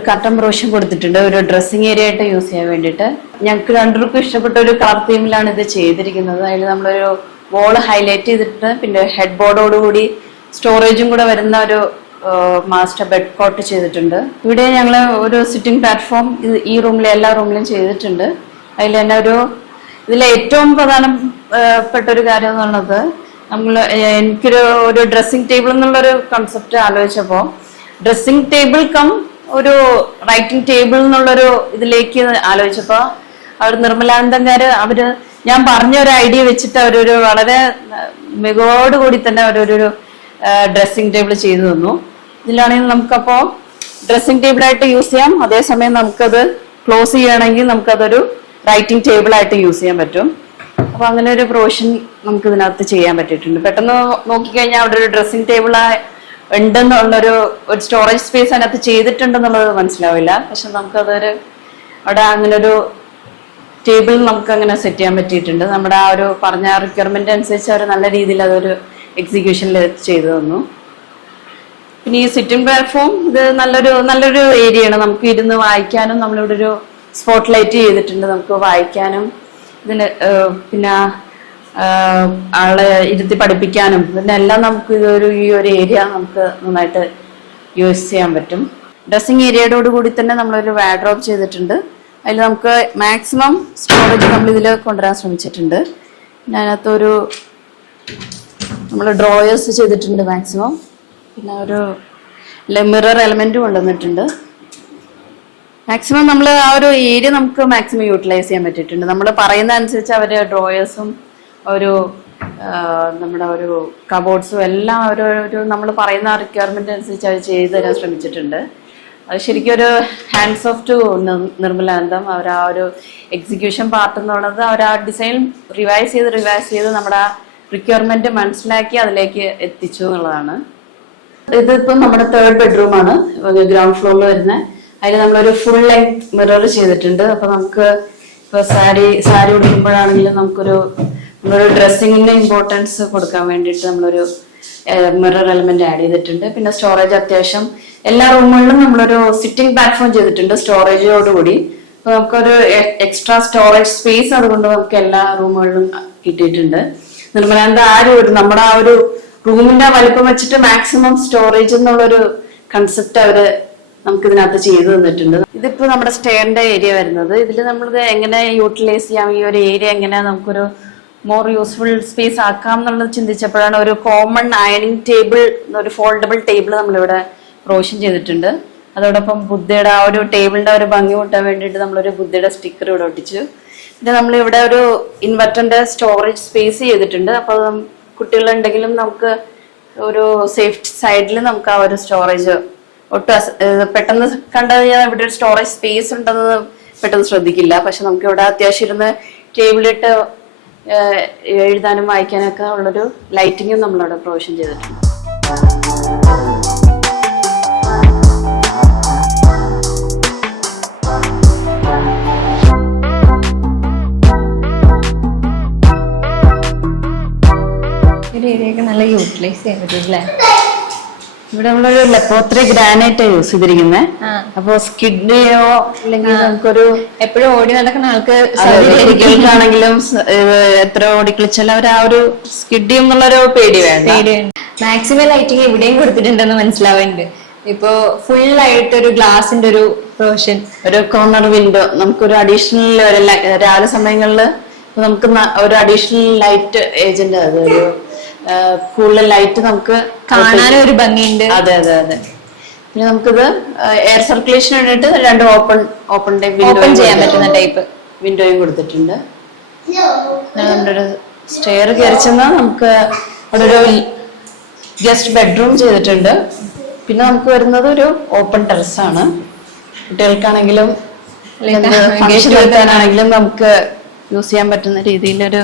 കർട്ടൻ പ്രൊവിഷൻ കൊടുത്തിട്ടുണ്ട്, ഒരു ഡ്രസ്സിങ് ഏരിയ ആയിട്ട് യൂസ് ചെയ്യാൻ വേണ്ടിയിട്ട്. ഞങ്ങൾക്ക് രണ്ടുപേർക്കും ഇഷ്ടപ്പെട്ട ഒരു കളർ തീമിലാണ് ഇത് ചെയ്തിരിക്കുന്നത്. അതിൽ നമ്മളൊരു വോള് ഹൈലൈറ്റ് ചെയ്തിട്ട് പിന്നെ ഹെഡ് ബോർഡോടുകൂടി സ്റ്റോറേജും കൂടെ വരുന്ന ഒരു മാസ്റ്റർ ബെഡ് കോട്ട് ചെയ്തിട്ടുണ്ട്. ഇവിടെ ഞങ്ങൾ ഒരു സിറ്റിംഗ് പ്ലാറ്റ്ഫോം ഈ റൂമിലെ എല്ലാ റൂമിലും ചെയ്തിട്ടുണ്ട്. അതിൽ തന്നെ ഇതിലെ ഏറ്റവും പ്രധാനപ്പെട്ട ഒരു കാര്യം എന്ന് പറയുന്നത് എനിക്കൊരു ഡ്രസ്സിംഗ് ടേബിൾ എന്നുള്ളൊരു കൺസെപ്റ്റ് ആലോചിച്ചപ്പോൾ ഡ്രസ്സിംഗ് ടേബിൾ കം ഒരു റൈറ്റിംഗ് ടേബിൾ എന്നുള്ളൊരു ഇതിലേക്ക് ആലോചിച്ചപ്പോൾ നിർമ്മലാനന്ദൻകാര് ഞാൻ പറഞ്ഞ ഒരു ഐഡിയ വെച്ചിട്ട് അവരൊരു വളരെ മികവോടുകൂടി തന്നെ അവരൊരു ഡ്രസ്സിംഗ് ടേബിൾ ചെയ്തു തന്നു. ഇതിലാണെങ്കിൽ നമുക്കപ്പോൾ ഡ്രസ്സിംഗ് ടേബിളായിട്ട് യൂസ് ചെയ്യാം, അതേസമയം നമുക്കത് ക്ലോസ് ചെയ്യുകയാണെങ്കിൽ നമുക്കതൊരു റൈറ്റിംഗ് ടേബിളായിട്ട് യൂസ് ചെയ്യാൻ പറ്റും. അപ്പൊ അങ്ങനെ ഒരു പ്രൊവിഷൻ നമുക്ക് ഇതിനകത്ത് ചെയ്യാൻ പറ്റിയിട്ടുണ്ട്. പെട്ടെന്ന് നോക്കിക്കഴിഞ്ഞാൽ അവിടെ ഒരു ഡ്രസ്സിംഗ് ടേബിൾ ഉണ്ടെന്നുള്ളൊരു സ്റ്റോറേജ് സ്പേസ് അതിനകത്ത് ചെയ്തിട്ടുണ്ടെന്നുള്ളത് മനസ്സിലാവില്ല. പക്ഷെ നമുക്കതൊരു അവിടെ അങ്ങനെ ഒരു ടേബിൾ നമുക്ക് അങ്ങനെ സെറ്റ് ചെയ്യാൻ പറ്റിയിട്ടുണ്ട്. നമ്മുടെ ആ ഒരു പറഞ്ഞ റിക്വയർമെന്റ് അനുസരിച്ച് അവർ നല്ല രീതിയിൽ അതൊരു എക്സിക്യൂഷനിൽ ചെയ്തു തന്നു. പിന്നെ ഈ സിറ്റിംഗ് പ്ലാറ്റ്ഫോം ഇത് നല്ലൊരു ഏരിയയാണ്. നമുക്ക് ഇരുന്ന് വായിക്കാനും നമ്മളിവിടെ ഒരു സ്പോട്ട് ലൈറ്റ് ചെയ്തിട്ടുണ്ട്, നമുക്ക് വായിക്കാനും ഇതിന് പിന്നെ ആളെ ഇരുത്തി പഠിപ്പിക്കാനും ഇതിനെല്ലാം നമുക്ക് ഈ ഒരു ഏരിയ നമുക്ക് നന്നായിട്ട് യൂസ് ചെയ്യാൻ പറ്റും. ഡ്രസ്സിംഗ് ഏരിയയോട് കൂടി തന്നെ നമ്മളൊരു വാർഡ്രോബ് ചെയ്തിട്ടുണ്ട്. അതിൽ നമുക്ക് മാക്സിമം സ്റ്റോറേജ് നമ്മൾ ഇതിൽ കൊണ്ടുവരാൻ ശ്രമിച്ചിട്ടുണ്ട്. പിന്നെ അതിനകത്തൊരു നമ്മൾ ഡ്രോയേഴ്സ് ചെയ്തിട്ടുണ്ട് മാക്സിമം. പിന്നെ ഒരു മിറർ എലമെന്റ് കൊണ്ടുവന്നിട്ടുണ്ട്. മാക്സിമം നമ്മൾ ആ ഒരു ഏരിയ നമുക്ക് മാക്സിമം യൂട്ടിലൈസ് ചെയ്യാൻ പറ്റിയിട്ടുണ്ട്. നമ്മൾ പറയുന്ന അനുസരിച്ച് അവര് ഡ്രോയേഴ്സും നമ്മുടെ ഒരു കബോർഡ്സും എല്ലാം ഒരു നമ്മൾ പറയുന്ന റിക്വയർമെന്റ് അനുസരിച്ച് അവർ ചെയ്തു തരാൻ ശ്രമിച്ചിട്ടുണ്ട്. അത് ശരിക്കും ഒരു ഹാൻഡ്സ് ഓഫ് ടു നിർമ്മലാനന്ദം. അവർ ആ ഒരു എക്സിക്യൂഷൻ പാർട്ട് എന്ന് പറയുന്നത് അവർ ആ ഡിസൈൻ റിവൈസ് ചെയ്ത് നമ്മുടെ ആ റിക്വയർമെന്റ് മനസ്സിലാക്കി അതിലേക്ക് എത്തിച്ചു എന്നുള്ളതാണ്. ഇതിപ്പം നമ്മുടെ 3rd ബെഡ്റൂമാണ്, ഗ്രൗണ്ട് ഫ്ലോറിൽ വരുന്നത്. അതിൽ നമ്മളൊരു ഫുൾ ലെങ്ത് മിറർ ചെയ്തിട്ടുണ്ട്. അപ്പൊ നമുക്ക് ഇപ്പൊ സാരി ഉടുക്കുമ്പോഴാണെങ്കിലും നമ്മളൊരു ഡ്രസ്സിങ്ങിന് ഇമ്പോർട്ടൻസ് കൊടുക്കാൻ വേണ്ടിയിട്ട് നമ്മളൊരു മിറർ എലമെന്റ് ആഡ് ചെയ്തിട്ടുണ്ട്. പിന്നെ സ്റ്റോറേജ് അത്യാവശ്യം എല്ലാ റൂമുകളിലും നമ്മളൊരു സിറ്റിംഗ് പ്ലാറ്റ്ഫോം ചെയ്തിട്ടുണ്ട് സ്റ്റോറേജോടുകൂടി. അപ്പൊ നമുക്കൊരു എക്സ്ട്രാ സ്റ്റോറേജ് സ്പേസ് അതുകൊണ്ട് നമുക്ക് എല്ലാ റൂമുകളിലും കിട്ടിയിട്ടുണ്ട്. നിർമ്മലാനന്ദ നമ്മുടെ ആ ഒരു റൂമിന്റെ വലിപ്പം വെച്ചിട്ട് മാക്സിമം സ്റ്റോറേജ് എന്നുള്ളൊരു കൺസെപ്റ്റ് അവര് നമുക്ക് ഇതിനകത്ത് ചെയ്തു തന്നിട്ടുണ്ട്. ഇതിപ്പോ നമ്മുടെ സ്റ്റെയറിന്റെ ഏരിയ വരുന്നത്. ഇതിൽ നമ്മളിത് എങ്ങനെ യൂട്ടിലൈസ് ചെയ്യാം, ഈ ഒരു ഏരിയ എങ്ങനെ നമുക്കൊരു മോർ യൂസ്ഫുൾ സ്പേസ് ആക്കാം എന്നുള്ളത് ചിന്തിച്ചപ്പോഴാണ് ഒരു കോമൺ അയണിങ് ടേബിൾ, ഒരു ഫോൾഡബിൾ ടേബിൾ നമ്മളിവിടെ പ്രൊവിഷൻ ചെയ്തിട്ടുണ്ട്. അതോടൊപ്പം ബുദ്ധയുടെ ആ ഒരു ടേബിളിന്റെ ഒരു ഭംഗി കൂട്ടാൻ വേണ്ടിയിട്ട് നമ്മളൊരു ബുദ്ധയുടെ സ്റ്റിക്കർ ഇവിടെ ഒട്ടിച്ചു. പിന്നെ നമ്മളിവിടെ ഒരു ഇൻവെർട്ടറിന്റെ സ്റ്റോറേജ് സ്പേസ് ചെയ്തിട്ടുണ്ട്. അപ്പൊ കുട്ടികളുണ്ടെങ്കിലും നമുക്ക് ഒരു സേഫ്റ്റി സൈഡിൽ നമുക്ക് ആ ഒരു സ്റ്റോറേജ് പെട്ടെന്ന് കണ്ടു കഴിഞ്ഞാൽ ഇവിടെ ഒരു സ്റ്റോറേജ് സ്പേസ് ഉണ്ടെന്ന് പെട്ടെന്ന് ശ്രദ്ധിക്കില്ല. പക്ഷെ നമുക്ക് ഇവിടെ അത്യാവശ്യം ഇരുന്ന് ടേബിളിട്ട് എഴുതാനും വായിക്കാനും ഒക്കെ ഉള്ളൊരു ലൈറ്റിങ്ങും നമ്മളവിടെ പ്രൊവിഷൻ ചെയ്തിട്ടുണ്ട്. നല്ല യൂട്ടിലൈസ് ചെയ്യാൻ പറ്റില്ലേ? ഇവിടെ നമ്മളൊരു ലെപ്പോത്രി ഗ്രാനൈറ്റ് യൂസ് ചെയ്തിരിക്കുന്നത്. അപ്പൊ സ്കിഡോ അല്ലെങ്കിൽ നമുക്കൊരു എപ്പോഴും ഓടി നടക്കുന്ന ആൾക്ക് ആണെങ്കിലും എത്ര ഓടിക്കളിച്ചാലും അവർ ആ ഒരു സ്കിഡ് എന്നുള്ളൊരു പേടി വേണ്ട. മാക്സിമം ലൈറ്റിങ് ഇവിടെയും കൊടുത്തിട്ടുണ്ടെന്ന് മനസ്സിലാവുന്നുണ്ട്. ഇപ്പൊ ഫുൾ ആയിട്ട് ഒരു ഗ്ലാസിന്റെ ഒരു പ്രൊവിഷൻ, ഒരു കോർണർ വിൻഡോ, നമുക്കൊരു അഡീഷണൽ രാവിലെ സമയങ്ങളിൽ നമുക്ക് ഒരു അഡീഷണൽ ലൈറ്റ് ഏജന്റ്, അതൊരു കൂടുതൽ ലൈറ്റ് നമുക്ക് കാണാനും ഒരു ഭംഗിയുണ്ട്. അതെ അതെ അതെ. പിന്നെ നമുക്കിത് എയർ സർക്കുലേഷൻ വേണ്ടിയിട്ട് 2 ഓപ്പൺ ചെയ്യാൻ പറ്റുന്ന ടൈപ്പ് വിൻഡോയും കൊടുത്തിട്ടുണ്ട്. നമ്മുടെ ഒരു സ്റ്റെയർ കയറി ചെന്നാൽ നമുക്ക് അവിടെ ഒരു ഗസ്റ്റ് ബെഡ്റൂം ചെയ്തിട്ടുണ്ട്. പിന്നെ നമുക്ക് വരുന്നത് ഒരു ഓപ്പൺ ടെറസാണ്. കുട്ടികൾക്കാണെങ്കിലും ഫംഗ്ഷൻ നടത്താനാണെങ്കിലും നമുക്ക് യൂസ് ചെയ്യാൻ പറ്റുന്ന രീതിയിലൊരു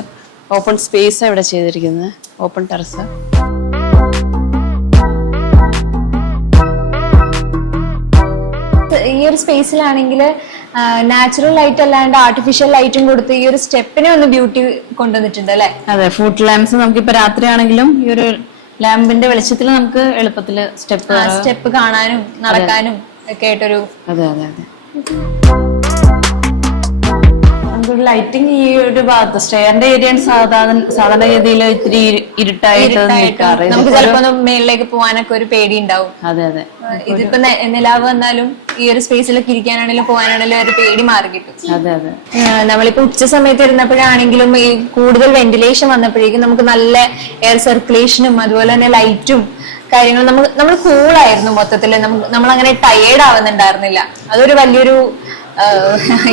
ഓപ്പൺ സ്പേസ് ഇവിടെ ചെയ്തിരിക്കുന്നത്, ഓപ്പൺ ടെറസ്. ഈ ഒരു സ്പേസിലാണെങ്കിൽ നാച്ചുറൽ ലൈറ്റ് അല്ലാണ്ട് ആർട്ടിഫിഷ്യൽ ലൈറ്റും കൊടുത്ത് ഈ ഒരു സ്റ്റെപ്പിനെ ഒന്ന് ബ്യൂട്ടി കൊണ്ടുവന്നിട്ടുണ്ട് അല്ലെ? അതെ, ഫുഡ് ലാമ്പ്സ് നമുക്കിപ്പോ രാത്രി ആണെങ്കിലും ഈ ഒരു ലാമ്പിന്റെ വെളിച്ചത്തിൽ നമുക്ക് എളുപ്പത്തില് സ്റ്റെപ്പ് കാണാനും നടക്കാനും ഒക്കെ ആയിട്ടൊരു. അതെ അതെ അതെ. നമുക്കൊരു ലൈറ്റിംഗ് ഈ ഒരു ഭാഗത്ത് സ്റ്റെയറിന്റെ ഏരിയ സാധാരണ രീതിയിൽ ഇത്തിരി ഇരുട്ടായിട്ട് നിൽക്കാറ്. നമുക്ക് ചിലപ്പോ മേളിലേക്ക് പോകാനൊക്കെ ഒരു പേടി ഉണ്ടാവും. അതെ അതെ. ഇതിപ്പോ നിലാവ് വന്നാലും ഈ ഒരു സ്പേസിലൊക്കെ ഇരിക്കാനാണെങ്കിലും പോകാനാണെങ്കിലും ഒരു പേടി മാറി കിട്ടും. അതെ അതെ. നമ്മളിപ്പോ ഉച്ച സമയത്ത് ഇരുന്നപ്പോഴാണെങ്കിലും ഈ കൂടുതൽ വെന്റിലേഷൻ വന്നപ്പോഴേക്കും നമുക്ക് നല്ല എയർ സർക്കുലേഷനും അതുപോലെ തന്നെ ലൈറ്റും കാര്യങ്ങളും നമ്മൾ കൂളായിരുന്നു മൊത്തത്തില്. നമ്മൾ അങ്ങനെ ടയേർഡ് ആവുന്നുണ്ടായിരുന്നില്ല. അതൊരു വലിയൊരു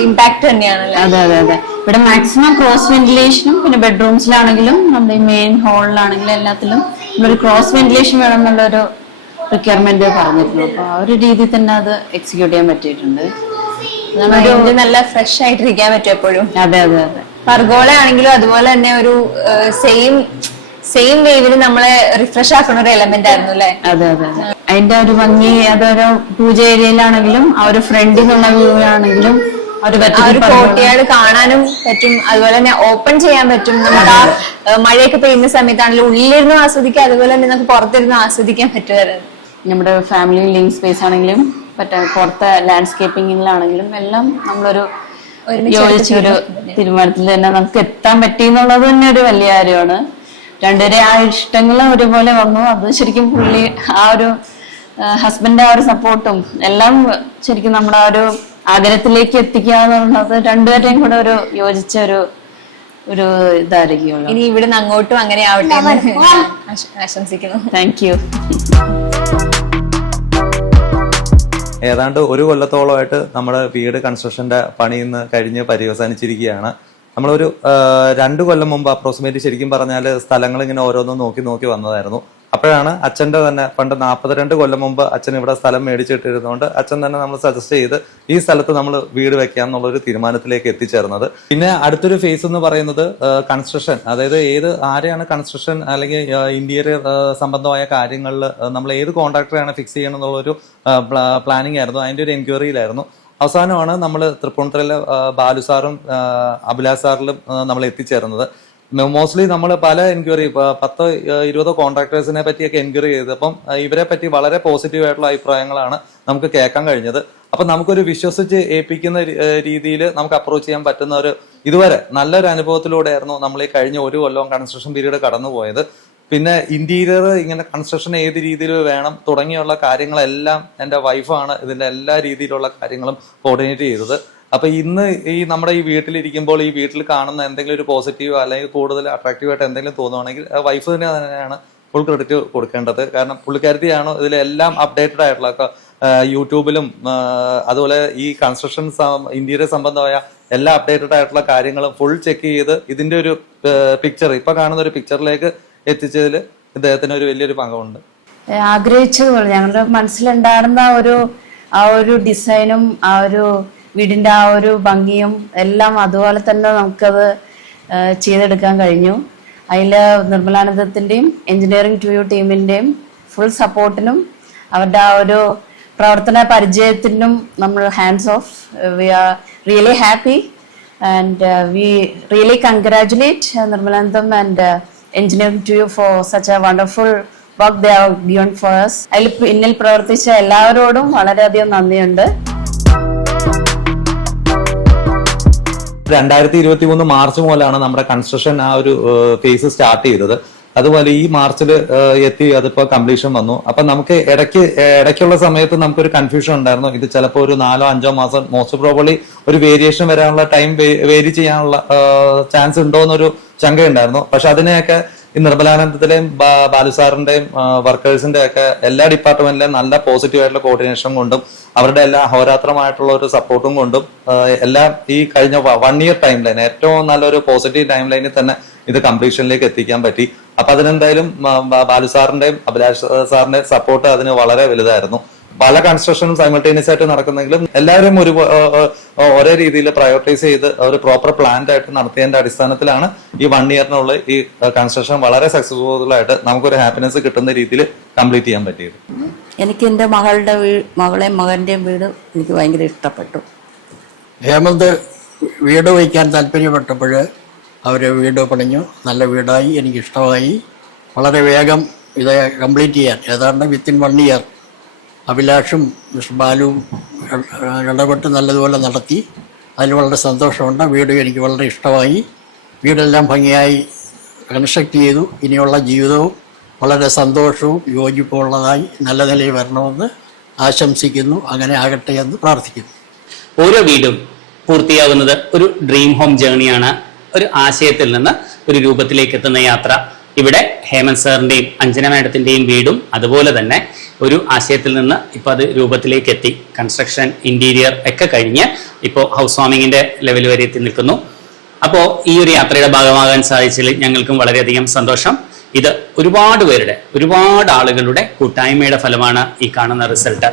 ഇമ്പാക്ട് തന്നെയാണല്ലോ. അതെ അതെ അതെ. ഇവിടെ മാക്സിമം ക്രോസ് വെന്റിലേഷനും പിന്നെ ബെഡ്റൂംസിലാണെങ്കിലും നമ്മുടെ ഈ മെയിൻ ഹോളിലാണെങ്കിലും എല്ലാത്തിലും നമ്മളൊരു ക്രോസ് വെന്റിലേഷൻ വേണം എന്നുള്ളൊരു റിക്വയർമെന്റ് പറഞ്ഞിരുന്നു. അപ്പൊ ആ ഒരു രീതിയിൽ തന്നെ അത് എക്സിക്യൂട്ട് ചെയ്യാൻ പറ്റിയിട്ടുണ്ട്. നല്ല ഫ്രഷ് ആയിട്ടിരിക്കാൻ പറ്റും എപ്പോഴും. അതെ അതെ അതെ. പർഗോള ആണെങ്കിലും അതുപോലെ തന്നെ ഒരു സെയിം വേവില് നമ്മളെ റിഫ്രഷ് ആക്കുന്ന ഒരു എലമെന്റ് ആയിരുന്നു അല്ലെ? അതെ അതെ അതെ. അതിന്റെ ഒരു ഭംഗി അതൊരു പൂജ ഏരിയയിലാണെങ്കിലും ആ ഒരു ഫ്രണ്ടിൽ നിന്നുള്ള വ്യൂ ആണെങ്കിലും ഒരു കോട്ടയാട് കാണാനും പറ്റും. അതുപോലെ തന്നെ ഓപ്പൺ ചെയ്യാൻ പറ്റും. നമുക്ക് ആ മഴയൊക്കെ പെയ്യുന്ന സമയത്താണെങ്കിലും ഉള്ളിലിരുന്ന് ആസ്വദിക്കാം, അതുപോലെ തന്നെ നമുക്ക് പുറത്തിരുന്ന് ആസ്വദിക്കാൻ പറ്റുമായിരുന്നു. നമ്മുടെ ഫാമിലി ലിവിംഗ് സ്പേസ് ആണെങ്കിലും പുറത്തെ ലാൻഡ്സ്കേപ്പിംഗിലാണെങ്കിലും എല്ലാം നമ്മളൊരു യോജിച്ചൊരു തീരുമാനത്തിൽ തന്നെ നമുക്ക് എത്താൻ പറ്റി എന്നുള്ളത് തന്നെ ഒരു വലിയ കാര്യമാണ്. രണ്ടുപേരെ ആ ഇഷ്ടങ്ങൾ ഒരുപോലെ വന്നു. അത് ശരിക്കും പുള്ളി ആ ഒരു ഹസ്ബൻഡ് ആ ഒരു സപ്പോർട്ടും എല്ലാം ശരിക്കും നമ്മുടെ ആ ഒരു ആഗ്രഹത്തിലേക്ക് എത്തിക്കുക എന്നുള്ളത് രണ്ടുപേരുടെയും കൂടെ ഒരു യോജിച്ച ഒരു ഇതായിരിക്കുമല്ലോ. ഇനി ഇവിടുന്ന് അങ്ങോട്ടും അങ്ങനെ ആവട്ടെ ആശംസിക്കുന്നു. Thank you. ഏതാണ്ട് ഒരു കൊല്ലത്തോളമായിട്ട് നമ്മുടെ വീട് കൺസ്ട്രക്ഷന്റെ പണി ഇന്ന് കഴിഞ്ഞ് പര്യവസാനിച്ചിരിക്കുകയാണ്. നമ്മളൊരു 2 കൊല്ലം മുമ്പ് അപ്രോക്സിമേറ്റ് ശരിക്കും പറഞ്ഞാൽ സ്ഥലങ്ങൾ ഇങ്ങനെ ഓരോന്നും നോക്കി വന്നതായിരുന്നു. അപ്പോഴാണ് അച്ഛൻ്റെ തന്നെ പണ്ട് 42 കൊല്ലം മുമ്പ് അച്ഛൻ ഇവിടെ സ്ഥലം മേടിച്ചിട്ടിരുന്നതുകൊണ്ട് അച്ഛൻ തന്നെ നമ്മൾ സജസ്റ്റ് ചെയ്ത് ഈ സ്ഥലത്ത് നമ്മൾ വീട് വെക്കാം എന്നുള്ളൊരു തീരുമാനത്തിലേക്ക് എത്തിച്ചേർന്നത്. പിന്നെ അടുത്തൊരു ഫേസ് എന്ന് പറയുന്നത് കൺസ്ട്രക്ഷൻ, അതായത് ആരെയാണ് കൺസ്ട്രക്ഷൻ അല്ലെങ്കിൽ ഇന്റീരിയർ സംബന്ധമായ കാര്യങ്ങളിൽ നമ്മൾ ഏത് കോൺട്രാക്ടറെയാണ് ഫിക്സ് ചെയ്യണം എന്നുള്ളൊരു പ്ലാനിങ് ആയിരുന്നു. അതിൻ്റെ ഒരു എൻക്വയറിയിലായിരുന്നു. അവസാനമാണ് നമ്മൾ തൃപ്പൂണിത്തുറയിലെ ബാലു സാറും അഭിലാഷ് സാറിലും നമ്മൾ എത്തിച്ചേർന്നത്. മോസ്റ്റ്ലി നമ്മൾ പല എൻക്വയറി 10-20 കോൺട്രാക്ടേഴ്സിനെ പറ്റിയൊക്കെ എൻക്വയറി ചെയ്തപ്പം ഇവരെ പറ്റി വളരെ പോസിറ്റീവ് ആയിട്ടുള്ള അഭിപ്രായങ്ങളാണ് നമുക്ക് കേൾക്കാൻ കഴിഞ്ഞത്. അപ്പൊ നമുക്കൊരു വിശ്വസിച്ച് ഏൽപ്പിക്കുന്ന രീതിയിൽ നമുക്ക് അപ്രോച്ച് ചെയ്യാൻ പറ്റുന്ന ഇതുവരെ നല്ലൊരു അനുഭവത്തിലൂടെയായിരുന്നു നമ്മൾ ഈ കഴിഞ്ഞ 1 കൊല്ലവും കൺസ്ട്രക്ഷൻ പീരീഡ് കടന്നുപോയത്. പിന്നെ ഇന്റീരിയർ ഇങ്ങനെ കൺസ്ട്രക്ഷൻ ഏത് രീതിയിൽ വേണം തുടങ്ങിയുള്ള കാര്യങ്ങളെല്ലാം എൻ്റെ വൈഫാണ് ഇതിന്റെ എല്ലാ രീതിയിലുള്ള കാര്യങ്ങളും കോർഡിനേറ്റ് ചെയ്തത്. അപ്പൊ ഇന്ന് നമ്മുടെ ഈ വീട്ടിലിരിക്കുമ്പോൾ ഈ വീട്ടിൽ കാണുന്ന എന്തെങ്കിലും ഒരു പോസിറ്റീവ് അല്ലെങ്കിൽ കൂടുതൽ അട്രാക്റ്റീവ് ആയിട്ട് എന്തെങ്കിലും തോന്നുവാണെങ്കിൽ വൈഫ് തന്നെയാണ് ഫുൾ ക്രെഡിറ്റ് കൊടുക്കേണ്ടത്. കാരണം പുള്ളിക്കാരത്തിയാണ് ഇതിലെല്ലാം അപ്ഡേറ്റഡ് ആയിട്ടുള്ള യൂട്യൂബിലും അതുപോലെ ഈ കൺസ്ട്രക്ഷൻ ഇന്റീരിയർ സംബന്ധമായ എല്ലാ അപ്ഡേറ്റഡ് ആയിട്ടുള്ള കാര്യങ്ങളും ഫുൾ ചെക്ക് ചെയ്ത് ഇതിന്റെ ഒരു പിക്ചർ ഇപ്പൊ കാണുന്ന ഒരു പിക്ചറിലേക്ക് എത്തിച്ചതിൽ ഇദ്ദേഹത്തിന് ഒരു വലിയൊരു പങ്കുണ്ട്. ആഗ്രഹിച്ചതുപോലെ ഞങ്ങളുടെ മനസ്സിലുണ്ടായിരുന്ന ആ ഒരു ഡിസൈനും ആ ഒരു വീടിന്റെ ആ ഒരു ഭംഗിയും എല്ലാം അതുപോലെ തന്നെ നമുക്കത് ചെയ്തെടുക്കാൻ കഴിഞ്ഞു. അതിൽ നിർമ്മലാനന്ദത്തിന്റെയും എഞ്ചിനീയറിംഗ് 2U ടീമിന്റെയും ഫുൾ സപ്പോർട്ടിനും അവരുടെ ആ ഒരു പ്രവർത്തന പരിചയത്തിനും നമ്മൾ hands off. We are really happy and we really congratulate Nirmalanandam and engineering 2U for such a wonderful work they have given for us. അതിൽ പിന്നിൽ പ്രവർത്തിച്ച എല്ലാവരോടും വളരെയധികം നന്ദിയുണ്ട്. 2023 മാർച്ച് മുതലാണ് നമ്മുടെ കൺസ്ട്രക്ഷൻ ആ ഒരു ഫേസ് സ്റ്റാർട്ട് ചെയ്തത്. അതുപോലെ ഈ മാർച്ചിൽ എത്തി അതിപ്പോ കംപ്ലീഷൻ വന്നു. അപ്പൊ നമുക്ക് ഇടയ്ക്കുള്ള സമയത്ത് നമുക്കൊരു കൺഫ്യൂഷൻ ഉണ്ടായിരുന്നു. ഇത് ചിലപ്പോൾ ഒരു 4-5 മാസം മോസ്റ്റ് പ്രോബബ്ലി ഒരു വേരിയേഷൻ വരാനുള്ള ടൈം വേരി ചെയ്യാനുള്ള ചാൻസ് ഉണ്ടോ എന്നൊരു ശങ്കയുണ്ടായിരുന്നു. പക്ഷെ അതിനെയൊക്കെ ഈ നിർമ്മലാനന്ദത്തിലെയും ബാലുസാറിന്റെയും വർക്കേഴ്സിന്റെ ഒക്കെ എല്ലാ ഡിപ്പാർട്ട്മെന്റിലെയും നല്ല പോസിറ്റീവ് ആയിട്ടുള്ള കോർഡിനേഷൻ കൊണ്ടും അവരുടെ എല്ലാ അഹോരാത്രമായിട്ടുള്ള ഒരു സപ്പോർട്ടും കൊണ്ടും എല്ലാം ഈ കഴിഞ്ഞ 1 ഇയർ ടൈം ലൈൻ ഏറ്റവും നല്ലൊരു പോസിറ്റീവ് ടൈം ലൈനിൽ തന്നെ ഇത് കംപ്ലീഷനിലേക്ക് എത്തിക്കാൻ പറ്റി. അപ്പൊ അതിനെന്തായാലും ബാലു സാറിന്റെയും അഭിലാഷ് സാറിന്റെ സപ്പോർട്ട് അതിന് വളരെ വലുതായിരുന്നു. പല കൺസ്ട്രക്ഷനും സൈമൾട്ടേനിയസ് ആയിട്ട് നടക്കുന്നെങ്കിലും എല്ലാവരും ഒരേ രീതിയിൽ പ്രയോറിറ്റൈസ് ചെയ്ത് ഒരു പ്രോപ്പർ പ്ലാൻഡ് ആയിട്ട് നടത്തിയതിന്റെ അടിസ്ഥാനത്തിലാണ് ഈ 1 ഇയറിനുള്ള ഈ കൺസ്ട്രക്ഷൻ വളരെ സക്സസ്ഫുൾ ആയിട്ട് നമുക്കൊരു ഹാപ്പിനെസ് കിട്ടുന്ന രീതിയിൽ കംപ്ലീറ്റ് ചെയ്യാൻ പറ്റിയത്. എനിക്ക് എൻ്റെ മകളെയും മകൻ്റെയും വീട് എനിക്ക് ഭയങ്കര ഇഷ്ടപ്പെട്ടു. ഹേമന്ത് വീട് വയ്ക്കാൻ താല്പര്യപ്പെട്ടപ്പോൾ അവർ വീട് പണിഞ്ഞു. നല്ല വീടായി, എനിക്കിഷ്ടമായി. വളരെ വേഗം ഇത് കംപ്ലീറ്റ് ചെയ്യാൻ ഏതാണ്ട് വിത്തിൻ 1 ഇയർ അഭിലാഷും മിസ്റ്റർ ബാലുവും ഇടപെട്ട് നല്ലതുപോലെ നടത്തി. അതിൽ വളരെ സന്തോഷമുണ്ട്. വീട് എനിക്ക് വളരെ ഇഷ്ടമായി. വീടെല്ലാം ഭംഗിയായി കൺസ്ട്രക്ട് ചെയ്തു. ഇനിയുള്ള ജീവിതവും വളരെ സന്തോഷവും യോജിപ്പുള്ളതായി നല്ല നിലയിൽ വരണമെന്ന് ആശംസിക്കുന്നു. അങ്ങനെ ആകട്ടെ എന്ന് പ്രാർത്ഥിക്കുന്നു. ഓരോ വീടും പൂർത്തിയാകുന്നത് ഒരു ഡ്രീം ഹോം ജേണിയാണ്. ഒരു ആശയത്തിൽ നിന്ന് ഒരു രൂപത്തിലേക്ക് എത്തുന്ന യാത്ര. ഇവിടെ ഹേമന്ത് സാറിന്റെയും അഞ്ജന മാഡത്തിന്റെയും വീടും അതുപോലെ തന്നെ ഒരു ആശയത്തിൽ നിന്ന് ഇപ്പോൾ അത് രൂപത്തിലേക്ക് എത്തി. കൺസ്ട്രക്ഷൻ, ഇന്റീരിയർ ഒക്കെ കഴിഞ്ഞ് ഇപ്പോൾ ഹൗസ് വാമിങ്ങിന്റെ ലെവൽ വരെ എത്തി നിൽക്കുന്നു. അപ്പോൾ ഈ ഒരു യാത്രയുടെ ഭാഗമാകാൻ സാധിച്ചതിൽ ഞങ്ങൾക്കും വളരെയധികം സന്തോഷം. ഇത് ഒരുപാട് ആളുകളുടെ കൂട്ടായ്മയുടെ ഫലമാണ് ഈ കാണുന്ന റിസൾട്ട്.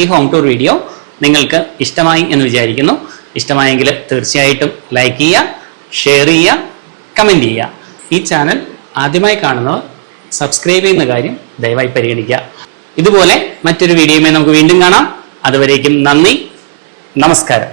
ഈ ഹോം ടൂർ വീഡിയോ നിങ്ങൾക്ക് ഇഷ്ടമായി എന്ന് വിചാരിക്കുന്നു. ഇഷ്ടമായെങ്കിൽ തീർച്ചയായിട്ടും ലൈക്ക് ചെയ്യുക, ഷെയർ ചെയ്യുക, കമൻറ്റ് ചെയ്യുക. ഈ ചാനൽ ആദ്യമായി കാണുന്നവർ സബ്സ്ക്രൈബ് ചെയ്യുന്ന കാര്യം ദയവായി പരിഗണിക്കുക. ഇതുപോലെ മറ്റൊരു വീഡിയോയുമായി നമുക്ക് വീണ്ടും കാണാം. അതുവരേക്കും നന്ദി, നമസ്കാരം.